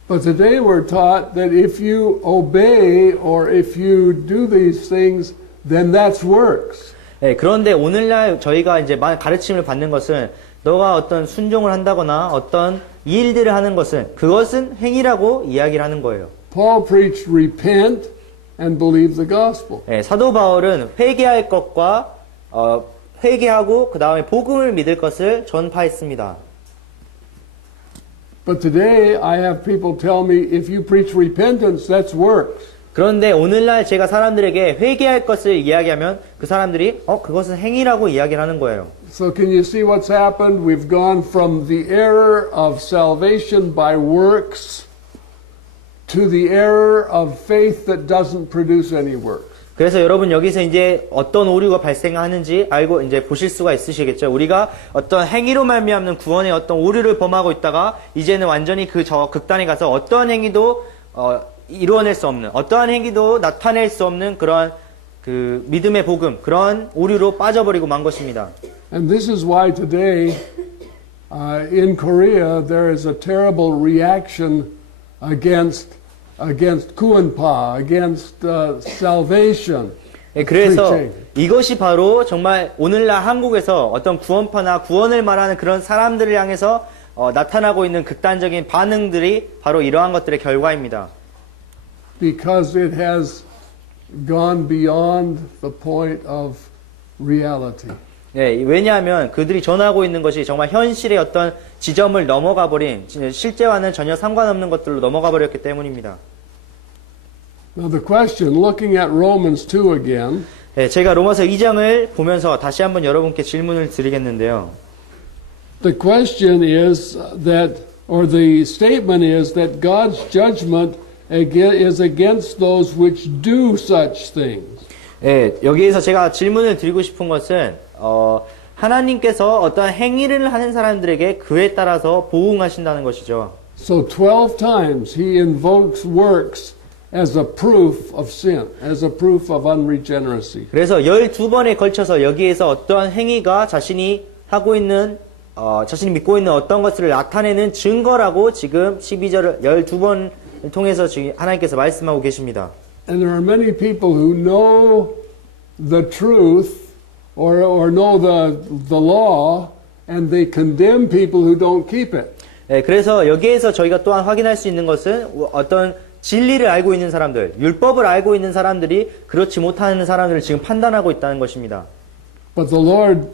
But today we're taught that if you obey or if you do these things, then that's works. 예, 그런데 오늘날 저희가 이제 가르침을 받는 것은 너가 어떤 순종을 한다거나 어떤 일들을 하는 것은 그것은 행위라고 이야기를 하는 거예요. Paul preached repent and believe the gospel. 예, 사도 바울은 회개할 것과 회개하고 그 다음에 복음을 믿을 것을 전파했습니다. But today I have people tell me if you preach repentance, that's works. 그런데 오늘날 제가 사람들에게 회개할 것을 이야기하면 그 사람들이 그것은 행위라고 이야기를 하는 거예요. So can you see what's happened? We've gone from the error of salvation by works to the error of faith that doesn't produce any works. 그래서 여러분 여기서 이제 어떤 오류가 발생하는지 알고 이제 보실 수가 있으시겠죠. 우리가 어떤 행위로 말미암는 구원의 어떤 오류를 범하고 있다가 이제는 완전히 그 저 극단에 가서 어떠한 행위도 이루어낼 수 없는, 어떠한 행위도 나타낼 수 없는 그런 그 믿음의 복음, 그런 오류로 빠져버리고 만 것입니다. And this is why today in Korea there is a terrible reaction against Kuonpa, against salvation. 예, 그래서 preaching. 이것이 바로 정말 오늘날 한국에서 어떤 구원파나 구원을 말하는 그런 사람들을 향해서 나타나고 있는 극단적인 반응들이 바로 이러한 것들의 결과입니다. Because it has gone beyond the point of reality. 예, 왜냐하면 그들이 전하고 있는 것이 정말 현실의 어떤 지점을 넘어가 버린, 실제와는 전혀 상관없는 것들로 넘어가 버렸기 때문입니다. Now the question, looking at Romans 2 again, 예, 제가 로마서 2장을 보면서 다시 한번 여러분께 질문을 드리겠는데요. the question is that, or the statement is that God's judgment is against those which do such things. 예, 여기에서 제가 질문을 드리고 싶은 것은 하나님께서 어떤 행위를 하는 사람들에게 그에 따라서 보응하신다는 것이죠. So 12 times he invokes works as a proof of sin, as a proof of unregeneracy. 그래서 12번에 걸쳐서 여기에서 어떠한 행위가 자신이 하고 있는 자신이 믿고 있는 어떤 것을 나타내는 증거라고 지금 12절을 12번을 통해서 지금 하나님께서 말씀하고 계십니다. And there are many people who know the truth or know the law and they condemn people who don't keep it. 예, 그래서 여기에서 저희가 또한 확인할 수 있는 것은 어떤 진리를 알고 있는 사람들, 율법을 알고 있는 사람들이 그렇지 못하는 사람들을 지금 판단하고 있다는 것입니다. But the Lord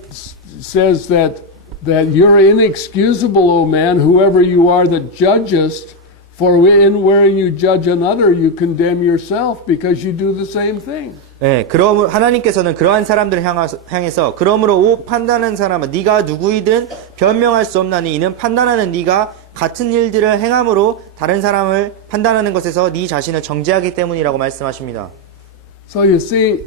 says that you're inexcusable, O man, whoever you are that judgest, for in wherein you judge another, you condemn yourself because you do the same thing. 예, 그럼 하나님께서는 그러한 사람들을 향해서 그러므로 오 판단하는 사람은 네가 누구이든 변명할 수 없나니 이는 판단하는 네가 같은 일들을 행함으로 다른 사람을 판단하는 것에서 네 자신을 정죄하기 때문이라고 말씀하십니다. So you see,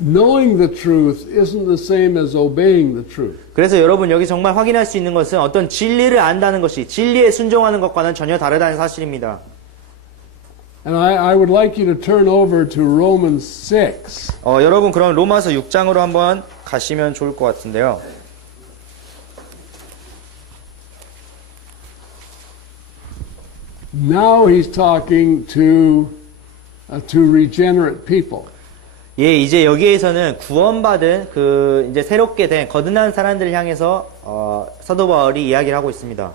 knowing the truth isn't the same as obeying the truth. 그래서 여러분 여기 정말 확인할 수 있는 것은 어떤 진리를 안다는 것이 진리에 순종하는 것과는 전혀 다르다는 사실입니다. And I would like you to turn over to Romans 6. 여러분 그럼 로마서 6장으로 한번 가시면 좋을 것 같은데요. Now he's talking to regenerate people. 예, 이제 여기에서는 구원받은 이제 새롭게 된 거듭난 사람들을 향해서 사도 바울이 이야기를 하고 있습니다.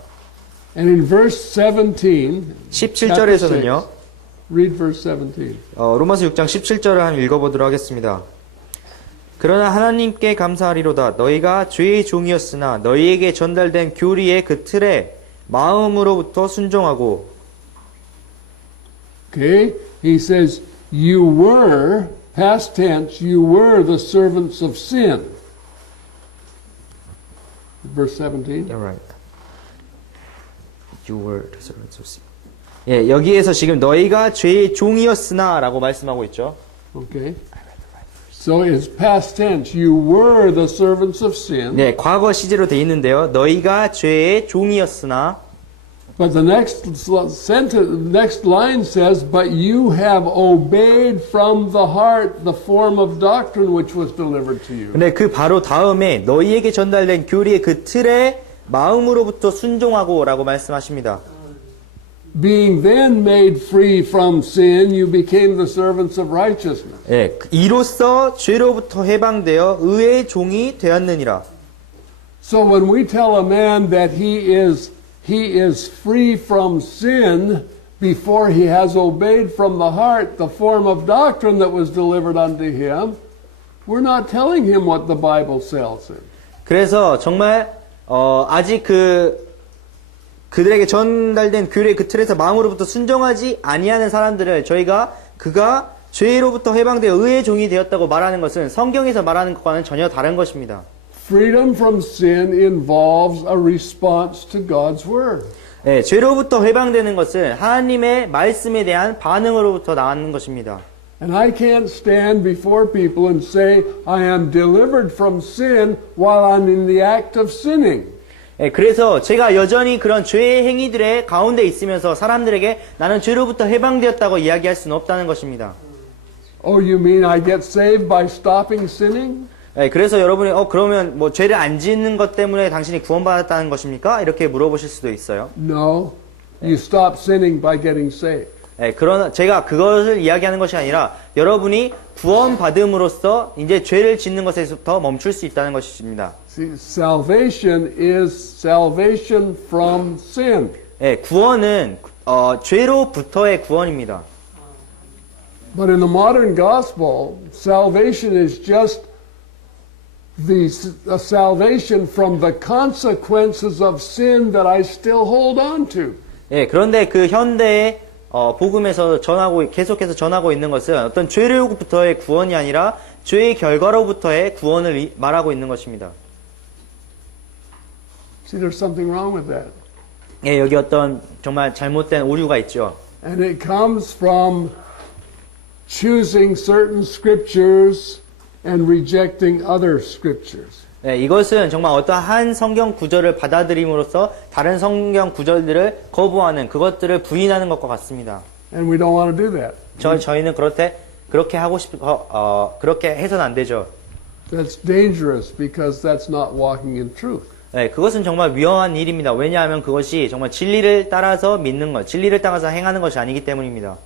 And in verse 17, 17절에서는요. read verse 17. 로마서 6장 17절을 한번 읽어보도록 하겠습니다. 그러나 하나님께 감사하리로다. 너희가 죄의 종이었으나 너희에게 전달된 교리의 그 틀에 마음으로부터 순종하고. Okay, he says, you were, past tense, you were the servants of sin. Verse 17. Yeah, right. You were the servants of sin. 예, 여기에서 지금 너희가 죄의 종이었으나 라고 말씀하고 있죠. Okay. So it's past tense. You were the servants of sin. 네, 과거 시제로 돼 있는데요. 너희가 죄의 종이었으나. But the next line says, but you have obeyed from the heart the form of doctrine which was delivered to you. 근데 그 바로 다음에 너희에게 전달된 교리의 그 틀에 마음으로부터 순종하고라고 말씀하십니다. Being then made free from sin, you became the servants of righteousness. 예, 이로써 죄로부터 해방되어 의의 종이 되었느니라. So when we tell a man that he is free from sin before he has obeyed from the heart the form of doctrine that was delivered unto him, we're not telling him what the Bible tells him. 그래서 정말 아직 그들에게 전달된 교리의 그 틀에서 마음으로부터 순종하지 아니하는 사람들을 저희가 그가 죄로부터 해방되어 의의 종이 되었다고 말하는 것은 성경에서 말하는 것과는 전혀 다른 것입니다. Freedom from sin involves a response to God's word. 네, 죄로부터 해방되는 것은 하나님의 말씀에 대한 반응으로부터 나오는 것입니다. And I can't stand before people and say, I am delivered from sin while I'm in the act of sinning. 네, 그래서 제가 여전히 그런 죄의 행위들의 가운데 있으면서 사람들에게 나는 죄로부터 해방되었다고 이야기할 수는 없다는 것입니다. Oh, you mean I get saved by stopping sinning? 네, 그래서 여러분이 그러면 뭐 죄를 안 짓는 것 때문에 당신이 구원받았다는 것입니까? 이렇게 물어보실 수도 있어요. No. You stop sinning by getting saved. 네, 그러나 제가 그것을 이야기하는 것이 아니라 여러분이 구원받음으로써 이제 죄를 짓는 것에서부터 멈출 수 있다는 것입니다. See, salvation is salvation from sin. 네, 구원은 죄로부터의 구원입니다. But in the modern gospel, salvation is just the salvation from the consequences of sin that I still hold on to. 예, 그런데 그 현대의 복음에서 계속해서 전하고 있는 것은 어떤 죄로부터의 구원이 아니라 죄의 결과로부터의 구원을 말하고 있는 것입니다. See, there's something wrong with that. 예, 여기 어떤 정말 잘못된 오류가 있죠. And it comes from choosing certain scriptures and rejecting other scriptures. 예, 이것은 정말 어떠한 성경 구절을 받아들임으로써 다른 성경 구절들을 거부하는 그것들을 부인하는 것과 같습니다. And we don't want to do that. 저희는 그렇게 하고 그렇게 해서는 안 되죠. That's dangerous because that's not walking in truth. 네, 그것은 정말 위험한 일입니다. 왜냐하면 그것이 정말 진리를 따라서 믿는 것, 진리를 따라서 행하는 것이 아니기 때문입니다.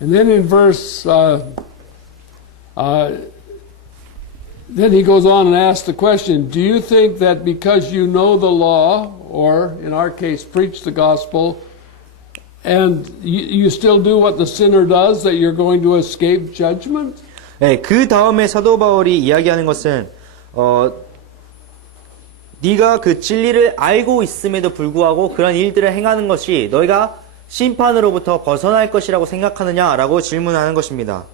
And then in verse, then he goes on and asks the question, do you think that because you know the law, or in our case, preach the gospel, and you still do what the sinner does, that you're going to escape judgment? 네, 그 다음에 사도 바울이 이야기하는 것은 네가 그 진리를 알고 있음에도 불구하고 그런 일들을 행하는 것이 너희가 심판으로부터 벗어날 것이라고 생각하느냐라고 질문하는 것입니다.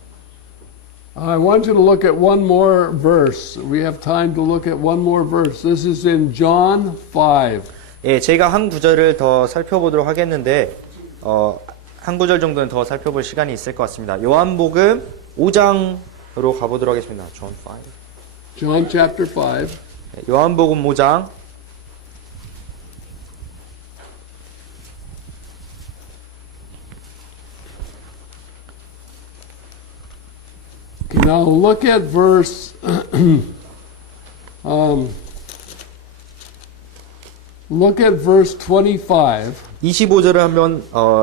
I want you to look at one more verse. We have time to look at one more verse. This is in John 5. 예, 제가 한 구절을 더 살펴보도록 하겠는데 한 구절 정도는 더 살펴볼 시간이 있을 것 같습니다. 요한복음 5장으로 가보도록 하겠습니다. John chapter 5. 요한복음 5장 Okay, now look at verse look at verse 25. 25절을 한번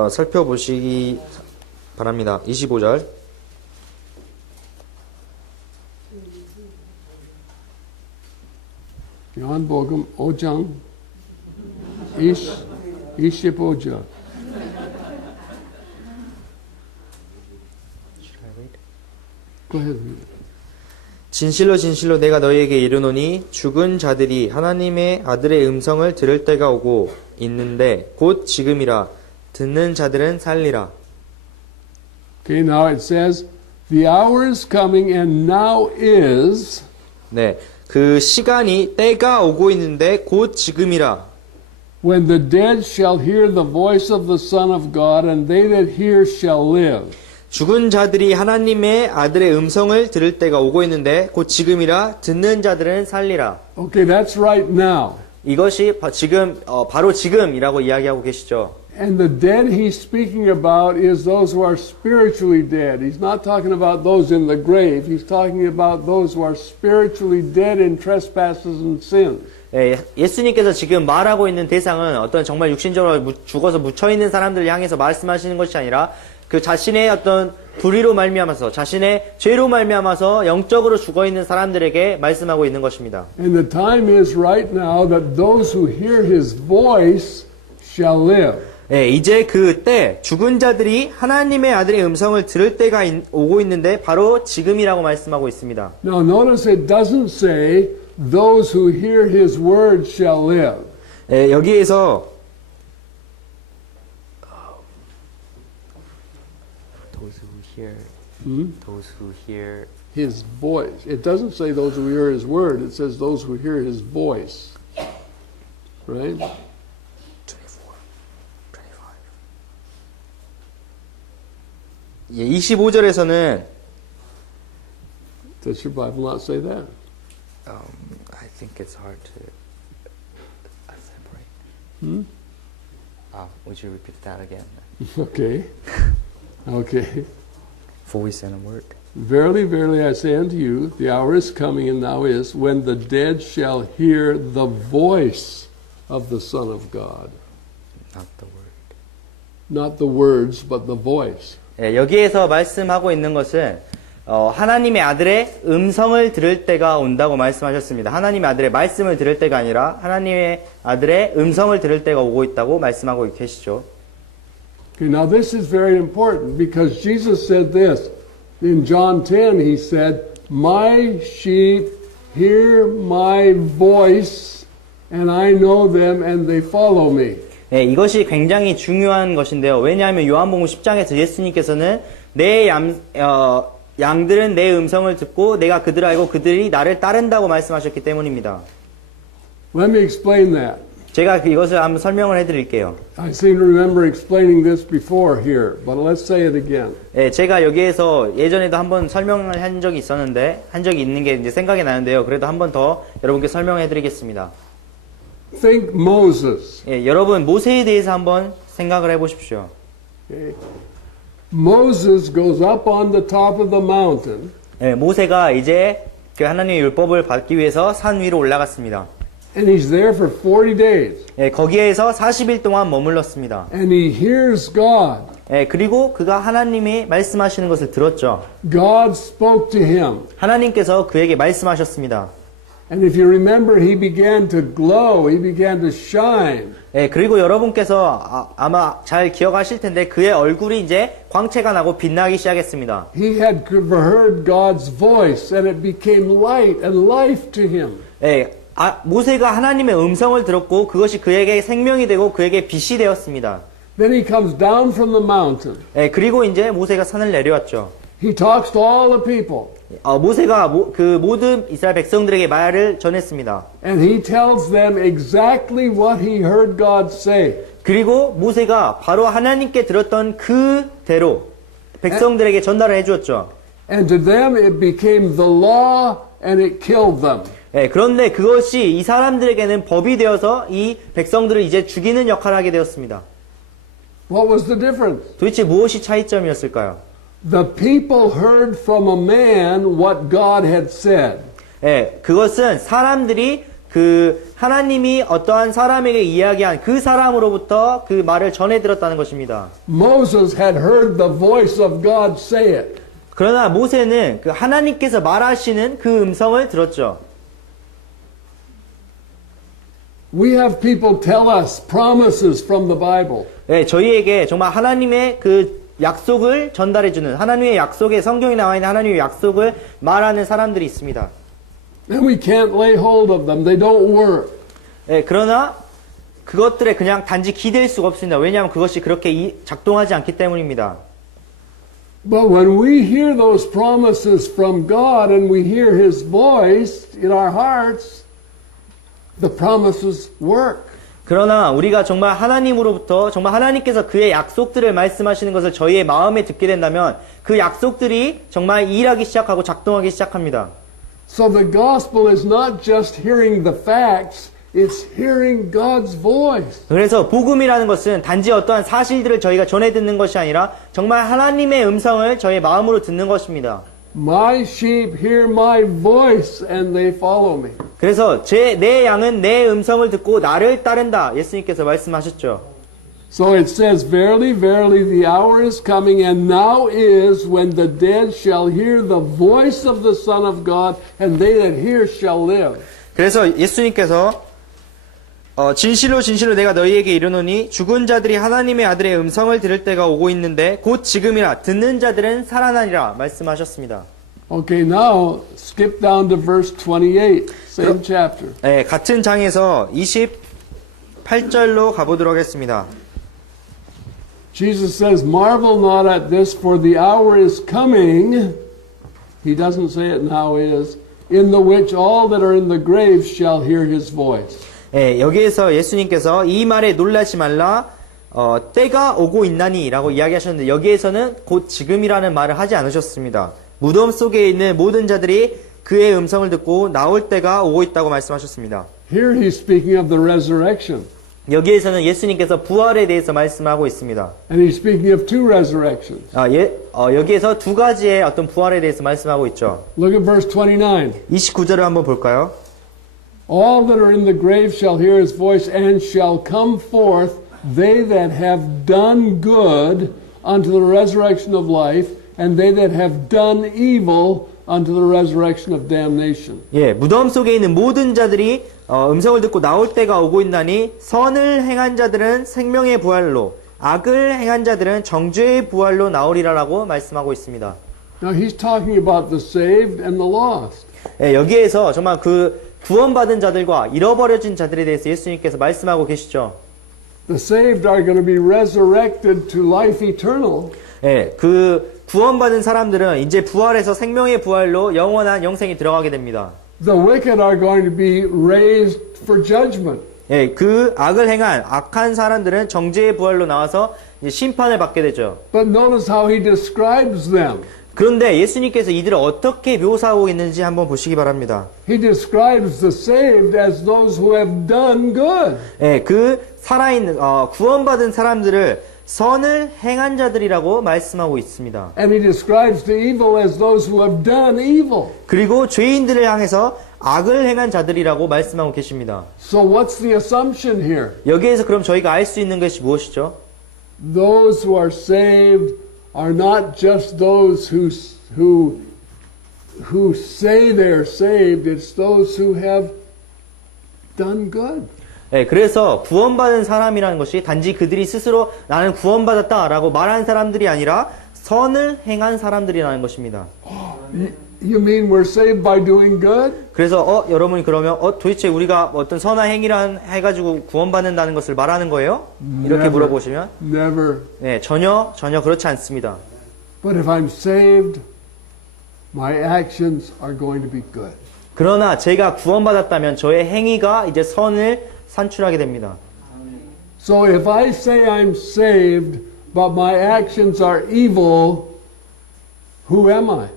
살펴보시기 바랍니다. 25절. 요한복음 5장 25절. Go ahead. 진실로 진실로 내가 너희에게 이르노니 죽은 자들이 하나님의 아들의 음성을 들을 때가 오고 있는데 곧 지금이라 듣는 자들은 살리라. Okay, now it says, the hour is coming and now is. 네, 그 시간이 때가 오고 있는데 곧 지금이라. When the dead shall hear the voice of the Son of God, and they that hear shall live. 죽은 자들이 하나님의 아들의 음성을 들을 때가 오고 있는데 곧 지금이라 듣는 자들은 살리라. Okay, that's right now. 이것이 지금 바로 지금이라고 이야기하고 계시죠. And the dead he's speaking about is those who are spiritually dead. He's not talking about those in the grave. He's talking about those who are spiritually dead in trespasses and sins. 예수님께서 지금 말하고 있는 대상은 어떤 정말 육신적으로 죽어서 묻혀 있는 사람들을 향해서 말씀하시는 것이 아니라 그 자신의 어떤 불의로 말미암아서 자신의 죄로 말미암아서 영적으로 죽어 있는 사람들에게 말씀하고 있는 것입니다. And the time is right now that those who hear his voice shall live. 예, 이제 그때 죽은 자들이 하나님의 아들의 음성을 들을 때가 오고 있는데 바로 지금이라고 말씀하고 있습니다. Now notice it doesn't say those who hear his word shall live. 예, 여기에서 those hear, those who hear. his voice. It doesn't say those who hear his word, it says those who hear his voice. Right? 24, 25. 예, 25절에서는 Does your Bible not say that? I think it's hard to separate. Would you repeat that again? Okay. Okay. Voice and a word. Verily, verily, I say unto you, the hour is coming, and now is, when the dead shall hear the voice of the Son of God. Not the word. Not the words, but the voice. 예, 여기에서 말씀하고 있는 것은 하나님의 아들의 음성을 들을 때가 온다고 말씀하셨습니다. 하나님의 아들의 말씀을 들을 때가 아니라 하나님의 아들의 음성을 들을 때가 오고 있다고 말씀하고 계시죠. Okay, now this is very important because Jesus said this. In John 10, he said, My sheep hear my voice, and I know them, and they follow me. 네, 이것이 굉장히 중요한 것인데요. 왜냐하면 요한복음 10장에서 예수님께서는 내 양들은 내 음성을 듣고 내가 그들을 알고 그들이 나를 따른다고 말씀하셨기 때문입니다. Let me explain that. 제가 이것을 한번 설명을 해드릴게요. I seem to remember explaining this before here, but let's say it again. 네, 제가 여기에서 예전에도 한번 설명을 한 적이 있는 게 이제 생각이 나는데요. 그래도 한번 더 여러분께 설명해드리겠습니다. Think Moses. 예, 여러분 모세에 대해서 한번 생각을 해보십시오. Okay. Moses goes up on the top of the mountain. 예, 모세가 이제 그 하나님의 율법을 받기 위해서 산 위로 올라갔습니다. And he's there for 40 days. 예, 거기에서 40일 동안 머물렀습니다. And he hears God. 예, 그리고 그가 하나님이 말씀하시는 것을 들었죠. God spoke to him. 하나님께서 그에게 말씀하셨습니다. And if you remember, he began to glow. He began to shine. 예, 그리고 여러분께서 아마 잘 기억하실 텐데 그의 얼굴이 이제 광채가 나고 빛나기 시작했습니다. He had heard God's voice, and it became light and life to him. 예, 모세가 하나님의 음성을 들었고 그것이 그에게 생명이 되고 그에게 빛이 되었습니다. Then he comes down from the mountain. 예, 그리고 이제 모세가 산을 내려왔죠. He talks to all the people. 모세가 그 모든 이스라엘 백성들에게 말을 전했습니다. And he tells them exactly what he heard God say. 그리고 모세가 바로 하나님께 들었던 그대로 백성들에게 전달을 해주었죠. And to them it became the law and it killed them. 예, 그런데 그것이 이 사람들에게는 법이 되어서 이 백성들을 이제 죽이는 역할을 하게 되었습니다. What was the difference? 도대체 무엇이 차이점이었을까요? The people heard from a man what God had said. 예, 그것은 사람들이 그 하나님이 어떠한 사람에게 이야기한 그 사람으로부터 그 말을 전해 들었다는 것입니다. Moses had heard the voice of God say it. 그러나 모세는 그 하나님께서 말하시는 그 음성을 들었죠. We have people tell us promises from the Bible. 예, 저희에게 정말 하나님의 그 약속을 전달해주는 하나님의 약속에 성경에 나와 있는 하나님의 약속을 말하는 사람들이 있습니다. And we can't lay hold of them. They don't work. 예, 그러나 그것들에 그냥 단지 기댈 수가 없습니다. 왜냐하면 그것이 그렇게 작동하지 않기 때문입니다. But when we hear those promises from God and we hear His voice in our hearts, the promises work. 그러나 우리가 정말 하나님으로부터 정말 하나님께서 그의 약속들을 말씀하시는 것을 저희의 마음에 듣게 된다면 그 약속들이 정말 일하기 시작하고 작동하기 시작합니다. So the gospel is not just hearing the facts, it's hearing God's voice. 그래서 복음이라는 것은 단지 어떠한 사실들을 저희가 전해 듣는 것이 아니라 정말 하나님의 음성을 저희의 마음으로 듣는 것입니다. My sheep hear my voice and they follow me. 그래서 내 양은 내 음성을 듣고 나를 따른다. 예수님께서 말씀하셨죠. So it says, Verily, verily, the hour is coming, and now is, when the dead shall hear the voice of the Son of God, and they that hear shall live. 그래서 예수님께서 진실로 진실로 내가 너희에게 이르노니 죽은 자들이 하나님의 아들의 음성을 들을 때가 오고 있는데 곧 지금이라 듣는 자들은 살아나리라 말씀하셨습니다. Okay, now skip down to verse 28, same chapter. 네, 같은 장에서 28절로 가보도록 하겠습니다. Jesus says, marvel not at this, for the hour is coming. He doesn't say it now is, in the which all that are in the grave shall hear his voice. 예, 여기에서 예수님께서 이 말에 놀라지 말라, 때가 오고 있나니 라고 이야기하셨는데 여기에서는 곧 지금이라는 말을 하지 않으셨습니다. 무덤 속에 있는 모든 자들이 그의 음성을 듣고 나올 때가 오고 있다고 말씀하셨습니다. Here he's speaking of the resurrection. 여기에서는 예수님께서 부활에 대해서 말씀하고 있습니다. And he's speaking of two resurrections. 여기에서 두 가지의 어떤 부활에 대해서 말씀하고 있죠. Look at verse 29. 29절을 한번 볼까요? All that are in the grave shall hear his voice and shall come forth, they that have done good unto the resurrection of life, and they that have done evil unto the resurrection of damnation. 예, 무덤 속에 있는 모든 자들이 음성을 듣고 나올 때가 오고 있나니 선을 행한 자들은 생명의 부활로 악을 행한 자들은 정죄의 부활로 나오리라라고 말씀하고 있습니다. Now he's talking about the saved and the lost. 예, 여기에서 정말 그 구원받은 자들과 잃어버려진 자들에 대해서 예수님께서 말씀하고 계시죠. The saved are going to be resurrected to life eternal. 예, 그 구원받은 사람들은 이제 부활해서 생명의 부활로 영원한 영생이 들어가게 됩니다. The wicked are going to be raised for judgment. 예, 그 악을 행한 악한 사람들은 정죄의 부활로 나와서 이제 심판을 받게 되죠. But notice how he describes them. 그런데 예수님께서 이들을 어떻게 묘사하고 있는지 한번 보시기 바랍니다. He describes the saved as those who have done good. 예, 그 살아있는 구원받은 사람들을 선을 행한 자들이라고 말씀하고 있습니다. And he describes the evil as those who have done evil. 그리고 죄인들을 향해서 악을 행한 자들이라고 말씀하고 계십니다. So what's the assumption here? 여기에서 그럼 저희가 알 수 있는 것이 무엇이죠? Those who are saved are not just those who say they're saved. It's those who have done good. 예, 그래서 구원받은 사람이라는 것이 단지 그들이 스스로 나는 구원받았다라고 말한 사람들이 아니라 선을 행한 사람들이라는 것입니다. You mean we're saved by doing good? 그래서 여러분이 그러면 도대체 우리가 어떤 선한 행위를 해가지고 구원받는다는 것을 말하는 거예요? 이렇게 Never. 물어보시면 Never. 네, 전혀 그렇지 않습니다. But if I'm saved, my actions are going to be good. 그러나 제가 구원받았다면 저의 행위가 이제 선을 산출하게 됩니다. So if I say I'm saved, but my actions are evil, who am I?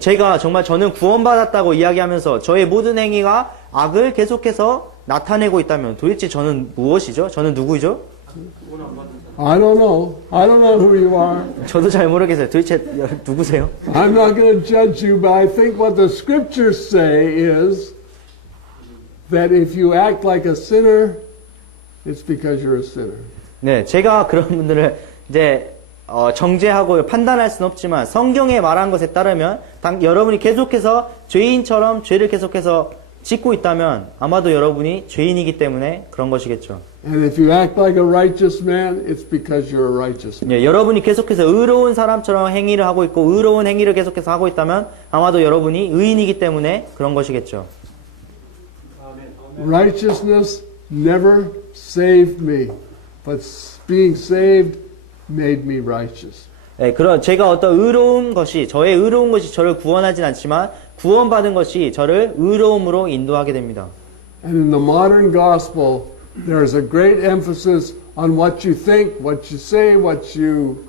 제가 정말 저는 구원받았다고 이야기하면서 저의 모든 행위가 악을 계속해서 나타내고 있다면 도대체 저는 무엇이죠? 저는 누구죠? I don't know. I don't know who you are. 저도 잘 모르겠어요. 도대체 누구세요? I'm not going to judge you, but I think what the scriptures say is that if you act like a sinner, it's because you're a sinner. 네, 제가 그런 분들을 이제 정죄하고 판단할 수는 없지만 성경에 말한 것에 따르면 여러분이 계속해서 죄인처럼 죄를 계속해서 짓고 있다면 아마도 여러분이 죄인이기 때문에 그런 것이겠죠. And if you act like a righteous man, it's because you're a righteous man. 네, 여러분이 계속해서 의로운 사람처럼 행위를 하고 있고 의로운 행위를 계속해서 하고 있다면 아마도 여러분이 의인이기 때문에 그런 것이겠죠. Righteousness never saved me, but being saved made me righteous. 네, 제가 어떤 의로운 것이 저의 의로운 것이 저를 구원하진 않지만 구원받은 것이 저를 의로움으로 인도하게 됩니다. And in the modern gospel, there is a great emphasis on what you think, what you say, what you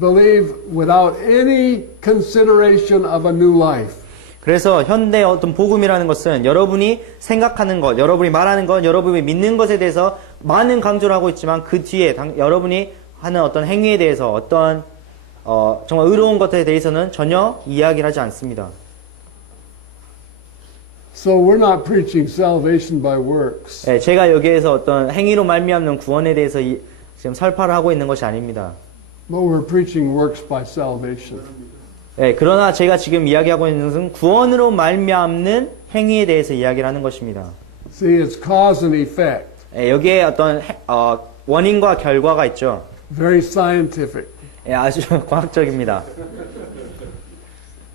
believe without any consideration of a new life. 그래서 현대 어떤 복음이라는 것은 여러분이 생각하는 것, 여러분이 말하는 것, 여러분이 믿는 것에 대해서 많은 강조를 하고 있지만 그 뒤에 여러분이 하는 어떤 행위에 대해서 어떤 정말 의로운 것에 대해서는 전혀 이야기를 하지 않습니다. So we're not preaching salvation by works. 네, 제가 여기에서 어떤 행위로 말미암는 구원에 대해서 지금 설파를 하고 있는 것이 아닙니다. But we're preaching works by salvation. 네, 그러나 제가 지금 이야기하고 있는 것은 구원으로 말미암는 행위에 대해서 이야기를 하는 것입니다. See, it's cause and effect. 네, 여기에 어떤 원인과 결과가 있죠. Very scientific. 네, 아주 과학적입니다.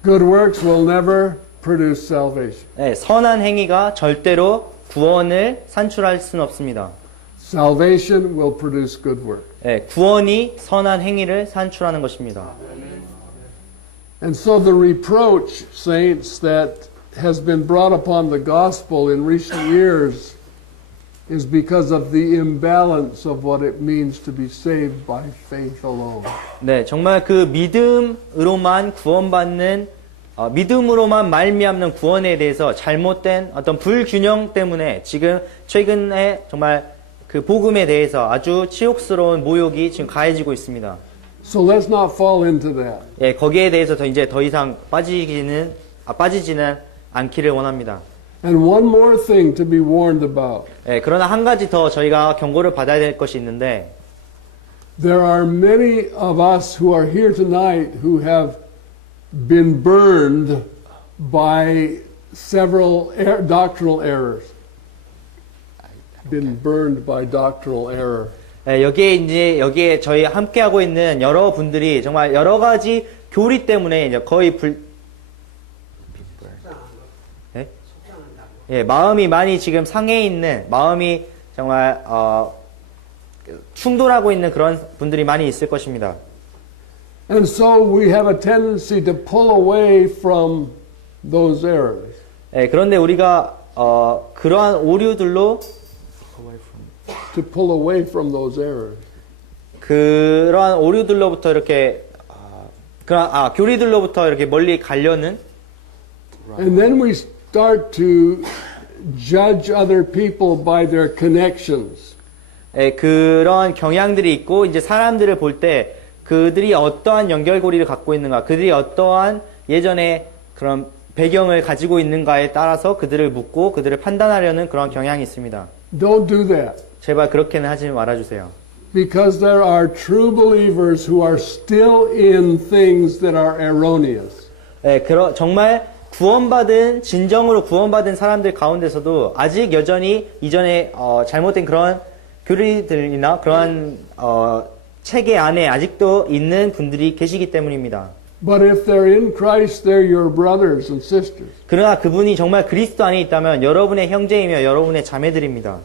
Good works will never produce salvation. 네, 선한 행위가 절대로 구원을 산출할 수는 없습니다. Salvation will produce good work. 예, 구원이 선한 행위를 산출하는 것입니다. And so the reproach, saints, that has been brought upon the gospel in recent years is because of the imbalance of what it means to be saved by faith alone. 네, 정말 그 믿음으로만 구원받는 믿음으로만 말미암는 구원에 대해서 잘못된 어떤 불균형 때문에 지금 최근에 정말 그 복음에 대해서 아주 치욕스러운 모욕이 지금 가해지고 있습니다. So let's not fall into that. 예, 거기에 대해서 더 이상 빠지지는 않기를 원합니다. And one more thing to be warned about. 예, 그러나 한 가지 더 저희가 경고를 받아야 될 것이 있는데, There are many of us who are here tonight who have been burned by several doctrinal errors. Been burned by doctrinal error. 예, 여기에 저희 함께하고 있는 여러분들이 정말 여러 가지 교리 때문에 이제 거의 예? 예, 마음이 많이 지금 상해 있는, 마음이 정말 충돌하고 있는 그런 분들이 많이 있을 것입니다. And so we have a tendency to pull away from those errors. 예, 그런데 우리가 그러한 오류들로 To pull away from those errors. 그러한 오류들로부터 이렇게 교리들로부터 이렇게 멀리 가려는. And then we start to judge other people by their connections. 예, 그런 경향들이 있고 이제 사람들을 볼 때 그들이 어떠한 연결고리를 갖고 있는가, 그들이 어떠한 예전에 그런 배경을 가지고 있는가에 따라서 그들을 묻고 그들을 판단하려는 그런 경향이 있습니다. Don't do that. 제발 그렇게는 하지 말아주세요. Because there are true believers who are still in things that are erroneous. 예, 정말 진정으로 구원받은 사람들 가운데서도 아직 여전히 이전에 잘못된 그런 교리들이나 그러한 체계 안에 아직도 있는 분들이 계시기 때문입니다. But if they're in Christ, they're your brothers and sisters. 그러나 그분이 정말 그리스도 안에 있다면 여러분의 형제이며 여러분의 자매들입니다.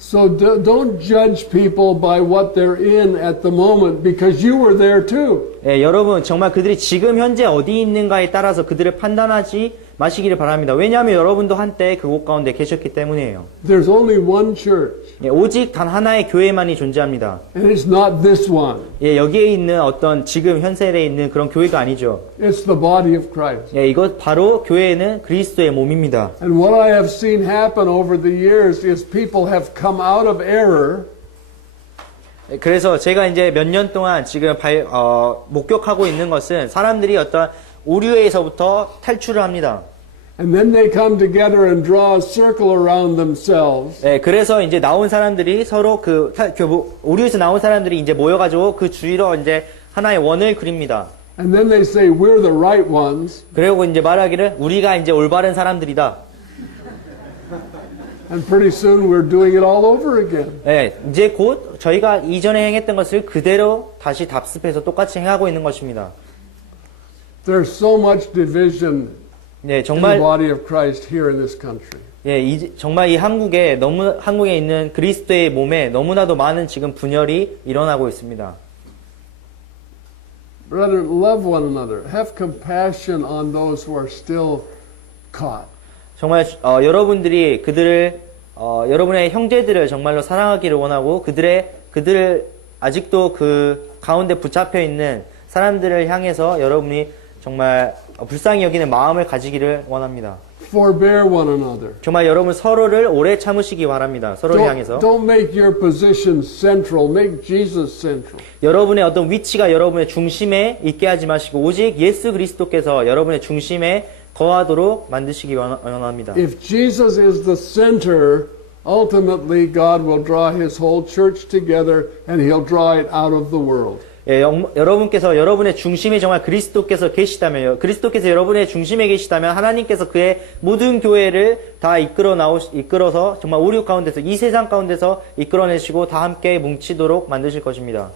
So don't judge people by what they're in at the moment because you were there too. 예, 여러분 정말 그들이 지금 현재 어디 있는가에 따라서 그들을 판단하지 마시기를 바랍니다. 왜냐하면 여러분도 한때 그곳 가운데 계셨기 때문이에요. There's only one church. 예, 오직 단 하나의 교회만이 존재합니다. And it's not this one. 예, 여기에 있는 어떤 지금 현세에 있는 그런 교회가 아니죠. It's the body of Christ. 예, 이것 바로 교회는 그리스도의 몸입니다. And what I have seen happen over the years is people have come out of error. 예, 그래서 제가 이제 몇 년 동안 지금 목격하고 있는 것은 사람들이 어떤 오류에서부터 탈출을 합니다. And then they come together and draw a circle around themselves. 예, 그래서 이제 나온 사람들이 서로 오류에서 나온 사람들이 이제 모여가지고 그 주위로 이제 하나의 원을 그립니다. And then they say, we're the right ones. 그리고 이제 말하기를 우리가 이제 올바른 사람들이다. And pretty soon we're doing it all over again. 예, 이제 곧 저희가 이전에 행했던 것을 그대로 다시 답습해서 똑같이 행하고 있는 것입니다. There's so much division 네, in the 정말 body of Christ here in this country. 예, 정말 이 한국에 있는 그리스도의 몸에 너무나도 많은 지금 분열이 일어나고 있습니다. Brethren, love one another. Have compassion on those who are still caught. 정말 여러분들이 여러분의 형제들을 정말로 사랑하기를 원하고 그들을 아직도 그 가운데 붙잡혀 있는 사람들을 향해서 여러분이 정말 불쌍히 여기는 마음을 가지기를 원합니다. Forbear one another. 정말 여러분 서로를 오래 참으시기 바랍니다. 서로를 향해서. Don't make your position central. Make Jesus central. 여러분의 어떤 위치가 여러분의 중심에 있게 하지 마시고 오직 예수 그리스도께서 여러분의 중심에 거하도록 만드시기 원합니다. If Jesus is the center, ultimately God will draw His whole church together and He'll draw it out of the world. 예, 여러분께서 여러분의 중심에 정말 그리스도께서 계시다면, 그리스도께서 여러분의 중심에 계시다면 하나님께서 그의 모든 교회를 다 이끌어서 정말 오류 가운데서 이 세상 가운데서 이끌어내시고 다 함께 뭉치도록 만드실 것입니다.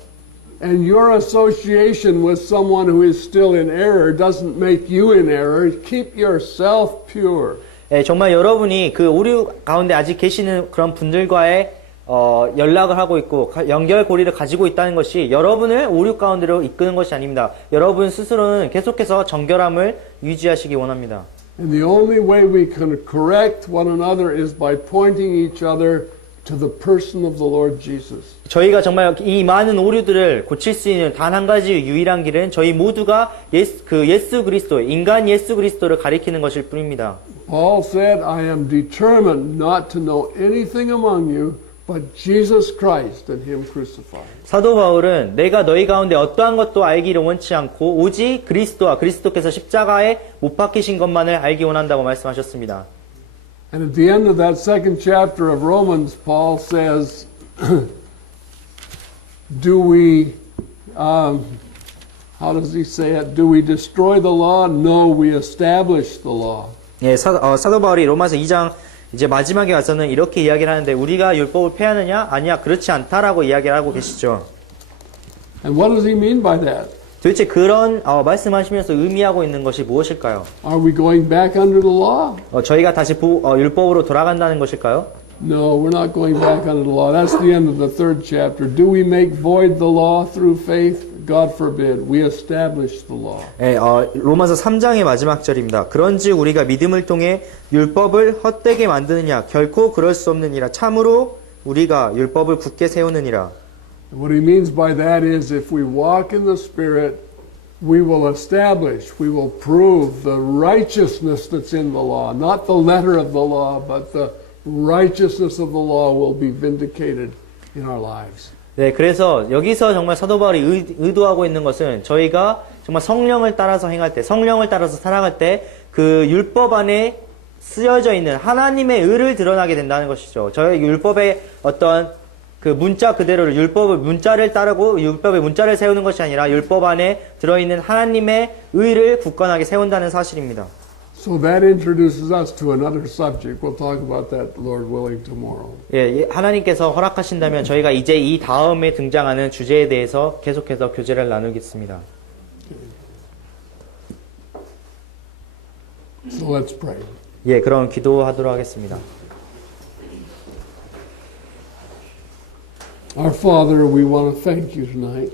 And your association with someone who is still in error doesn't make you in error. Keep yourself pure. 예, 정말 여러분이 그 오류 가운데 아직 계시는 그런 분들과의 연락을 하고 있고 연결고리를 가지고 있다는 것이 여러분을 오류 가운데로 이끄는 것이 아닙니다. 여러분 스스로는 계속해서 정결함을 유지하시기 원합니다. And the only way we can correct one another is by pointing each other to the person of the Lord Jesus. 저희가 정말 이 많은 오류들을 고칠 수 있는 단 한 가지 유일한 길은 저희 모두가 예수 그리스도, 인간 예수 그리스도를 가리키는 것일 뿐입니다. Paul said, I am determined not to know anything among you but Jesus Christ and Him crucified. 사도 바울은 내가 너희 가운데 어떠한 것도 알기를 원치 않고 오직 그리스도와 그리스도께서 십자가에 못 박히신 것만을 알기 원한다고 말씀하셨습니다. And at the end of that second chapter of Romans, Paul says, do we, how does he say it? Do we destroy the law? No, we establish the law. 예, 사도 바울이 로마서 2장 이제 마지막에 와서는 이렇게 이야기를 하는데 우리가 율법을 폐하느냐? 아니야, 그렇지 않다라고 이야기를 하고 계시죠. And what does he mean by that? 도대체 그런 말씀하시면서 의미하고 있는 것이 무엇일까요? Are we going back under the law? 저희가 다시 율법으로 돌아간다는 것일까요? No, we're not going back under the law. That's the end of the third chapter. Do we make void the law through faith? God forbid. We establish the law. 예, 로마서 3장의 마지막 절입니다. 그런즉 우리가 믿음을 통해 율법을 헛되게 만드느냐? 결코 그럴 수 없느니라. 참으로 우리가 율법을 굳게 세우느니라. What he means by that is if we walk in the Spirit, we will establish, we will prove the righteousness that's in the law. Not the letter of the law, but the righteousness of the law will be vindicated in our lives. 네, 그래서 여기서 정말 사도 바울이 의도하고 있는 것은 저희가 정말 성령을 따라서 행할 때, 성령을 따라서 살아갈 때 그 율법 안에 쓰여져 있는 하나님의 의를 드러나게 된다는 것이죠. 저희 율법의 어떤 그 문자 그대로를 율법의 문자를 따르고 율법의 문자를 세우는 것이 아니라 율법 안에 들어있는 하나님의 의를 굳건하게 세운다는 사실입니다. So that introduces us to another subject. We'll talk about that, Lord willing, tomorrow. 예, 하나님께서 허락하신다면 저희가 이제 이 다음에 등장하는 주제에 대해서 계속해서 교제를 나누겠습니다. So let's pray. 예, 그럼 기도하도록 하겠습니다. Our Father, we want to thank you tonight.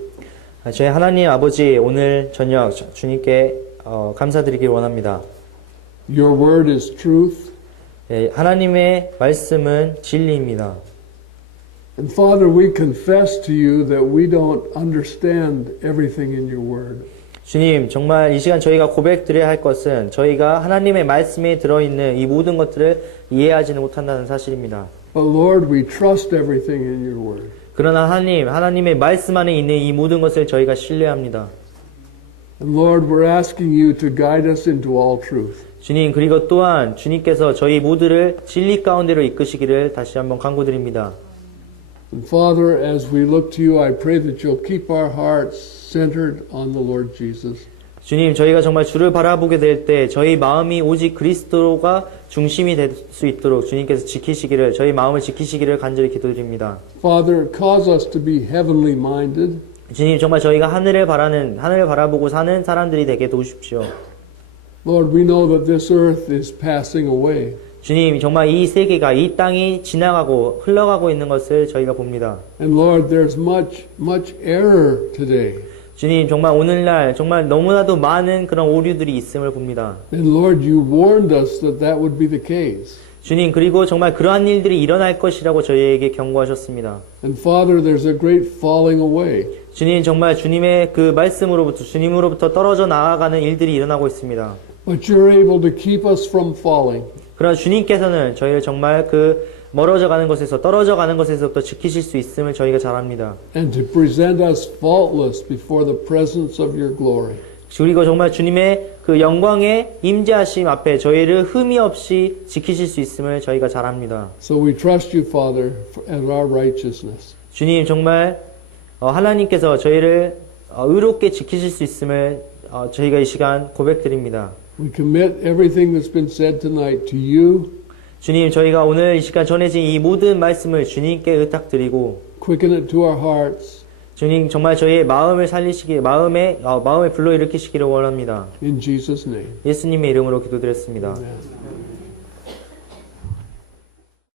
저희 하나님 아버지 오늘 저녁 주님께 감사드리길 원합니다. Your word is truth. 예, 하나님의 말씀은 진리입니다. And Father, we confess to you that we don't understand everything in your word. 주님, 정말 이 시간 저희가 고백드려야 할 것은 저희가 하나님의 말씀에 들어있는 이 모든 것들을 이해하지는 못한다는 사실입니다. But Lord, we trust everything in your word. 그러나 하나님의 말씀 안에 있는 이 모든 것을 저희가 신뢰합니다. And Lord, we're asking you to guide us into all truth. 주님, 그리고 또한 주님께서 저희 모두를 진리 가운데로 이끄시기를 다시 한번 간구드립니다. And Father, as we look to you, I pray that you'll keep our hearts centered on the Lord Jesus. 주님, 저희가 정말 주를 바라보게 될 때 저희 마음이 오직 그리스도가 중심이 될 수 있도록 주님께서 지키시기를, 저희 마음을 지키시기를 간절히 기도드립니다. Father, cause us to be heavenly minded. 주님, 정말 저희가 하늘을 바라보고 사는 사람들이 되게 도우십시오. Lord, we know that this earth is passing away. 주님, 정말 이 세계가, 이 땅이 지나가고 흘러가고 있는 것을 저희가 봅니다. And Lord, there's much error today. 주님, 정말 오늘날 정말 너무나도 많은 그런 오류들이 있음을 봅니다. And Lord, you warned us that that would be the case. 주님, 그리고 정말 그러한 일들이 일어날 것이라고 저희에게 경고하셨습니다. And Father, there's a great falling away. 주님, 정말 주님의 그 말씀으로부터, 주님으로부터 떨어져 나아가는 일들이 일어나고 있습니다. But you're able to keep us from falling. 그러나 주님께서는 저희를 정말 그 멀어져 가는 것에서, 떨어져 가는 것에서부터 지키실 수 있음을 저희가 잘 압니다. And to present us faultless before the presence of your glory. 그리고 정말 주님의 그 영광의 임재하심 앞에 저희를 흠이 없이 지키실 수 있음을 저희가 잘 압니다. So we trust you, Father, as our righteousness. 주님, 정말 하나님께서 저희를 의롭게 지키실 수 있음을 저희가 이 시간 고백드립니다. We commit everything that's been said tonight to you. 주님, 저희가 오늘 이 시간 전해진 이 모든 말씀을 주님께 의탁드리고 Quicken it to our hearts. 주님, 정말 저희의 마음을 마음에 불러일으키시기를 원합니다. In Jesus' name. 예수님의 이름으로 기도드렸습니다. Amen.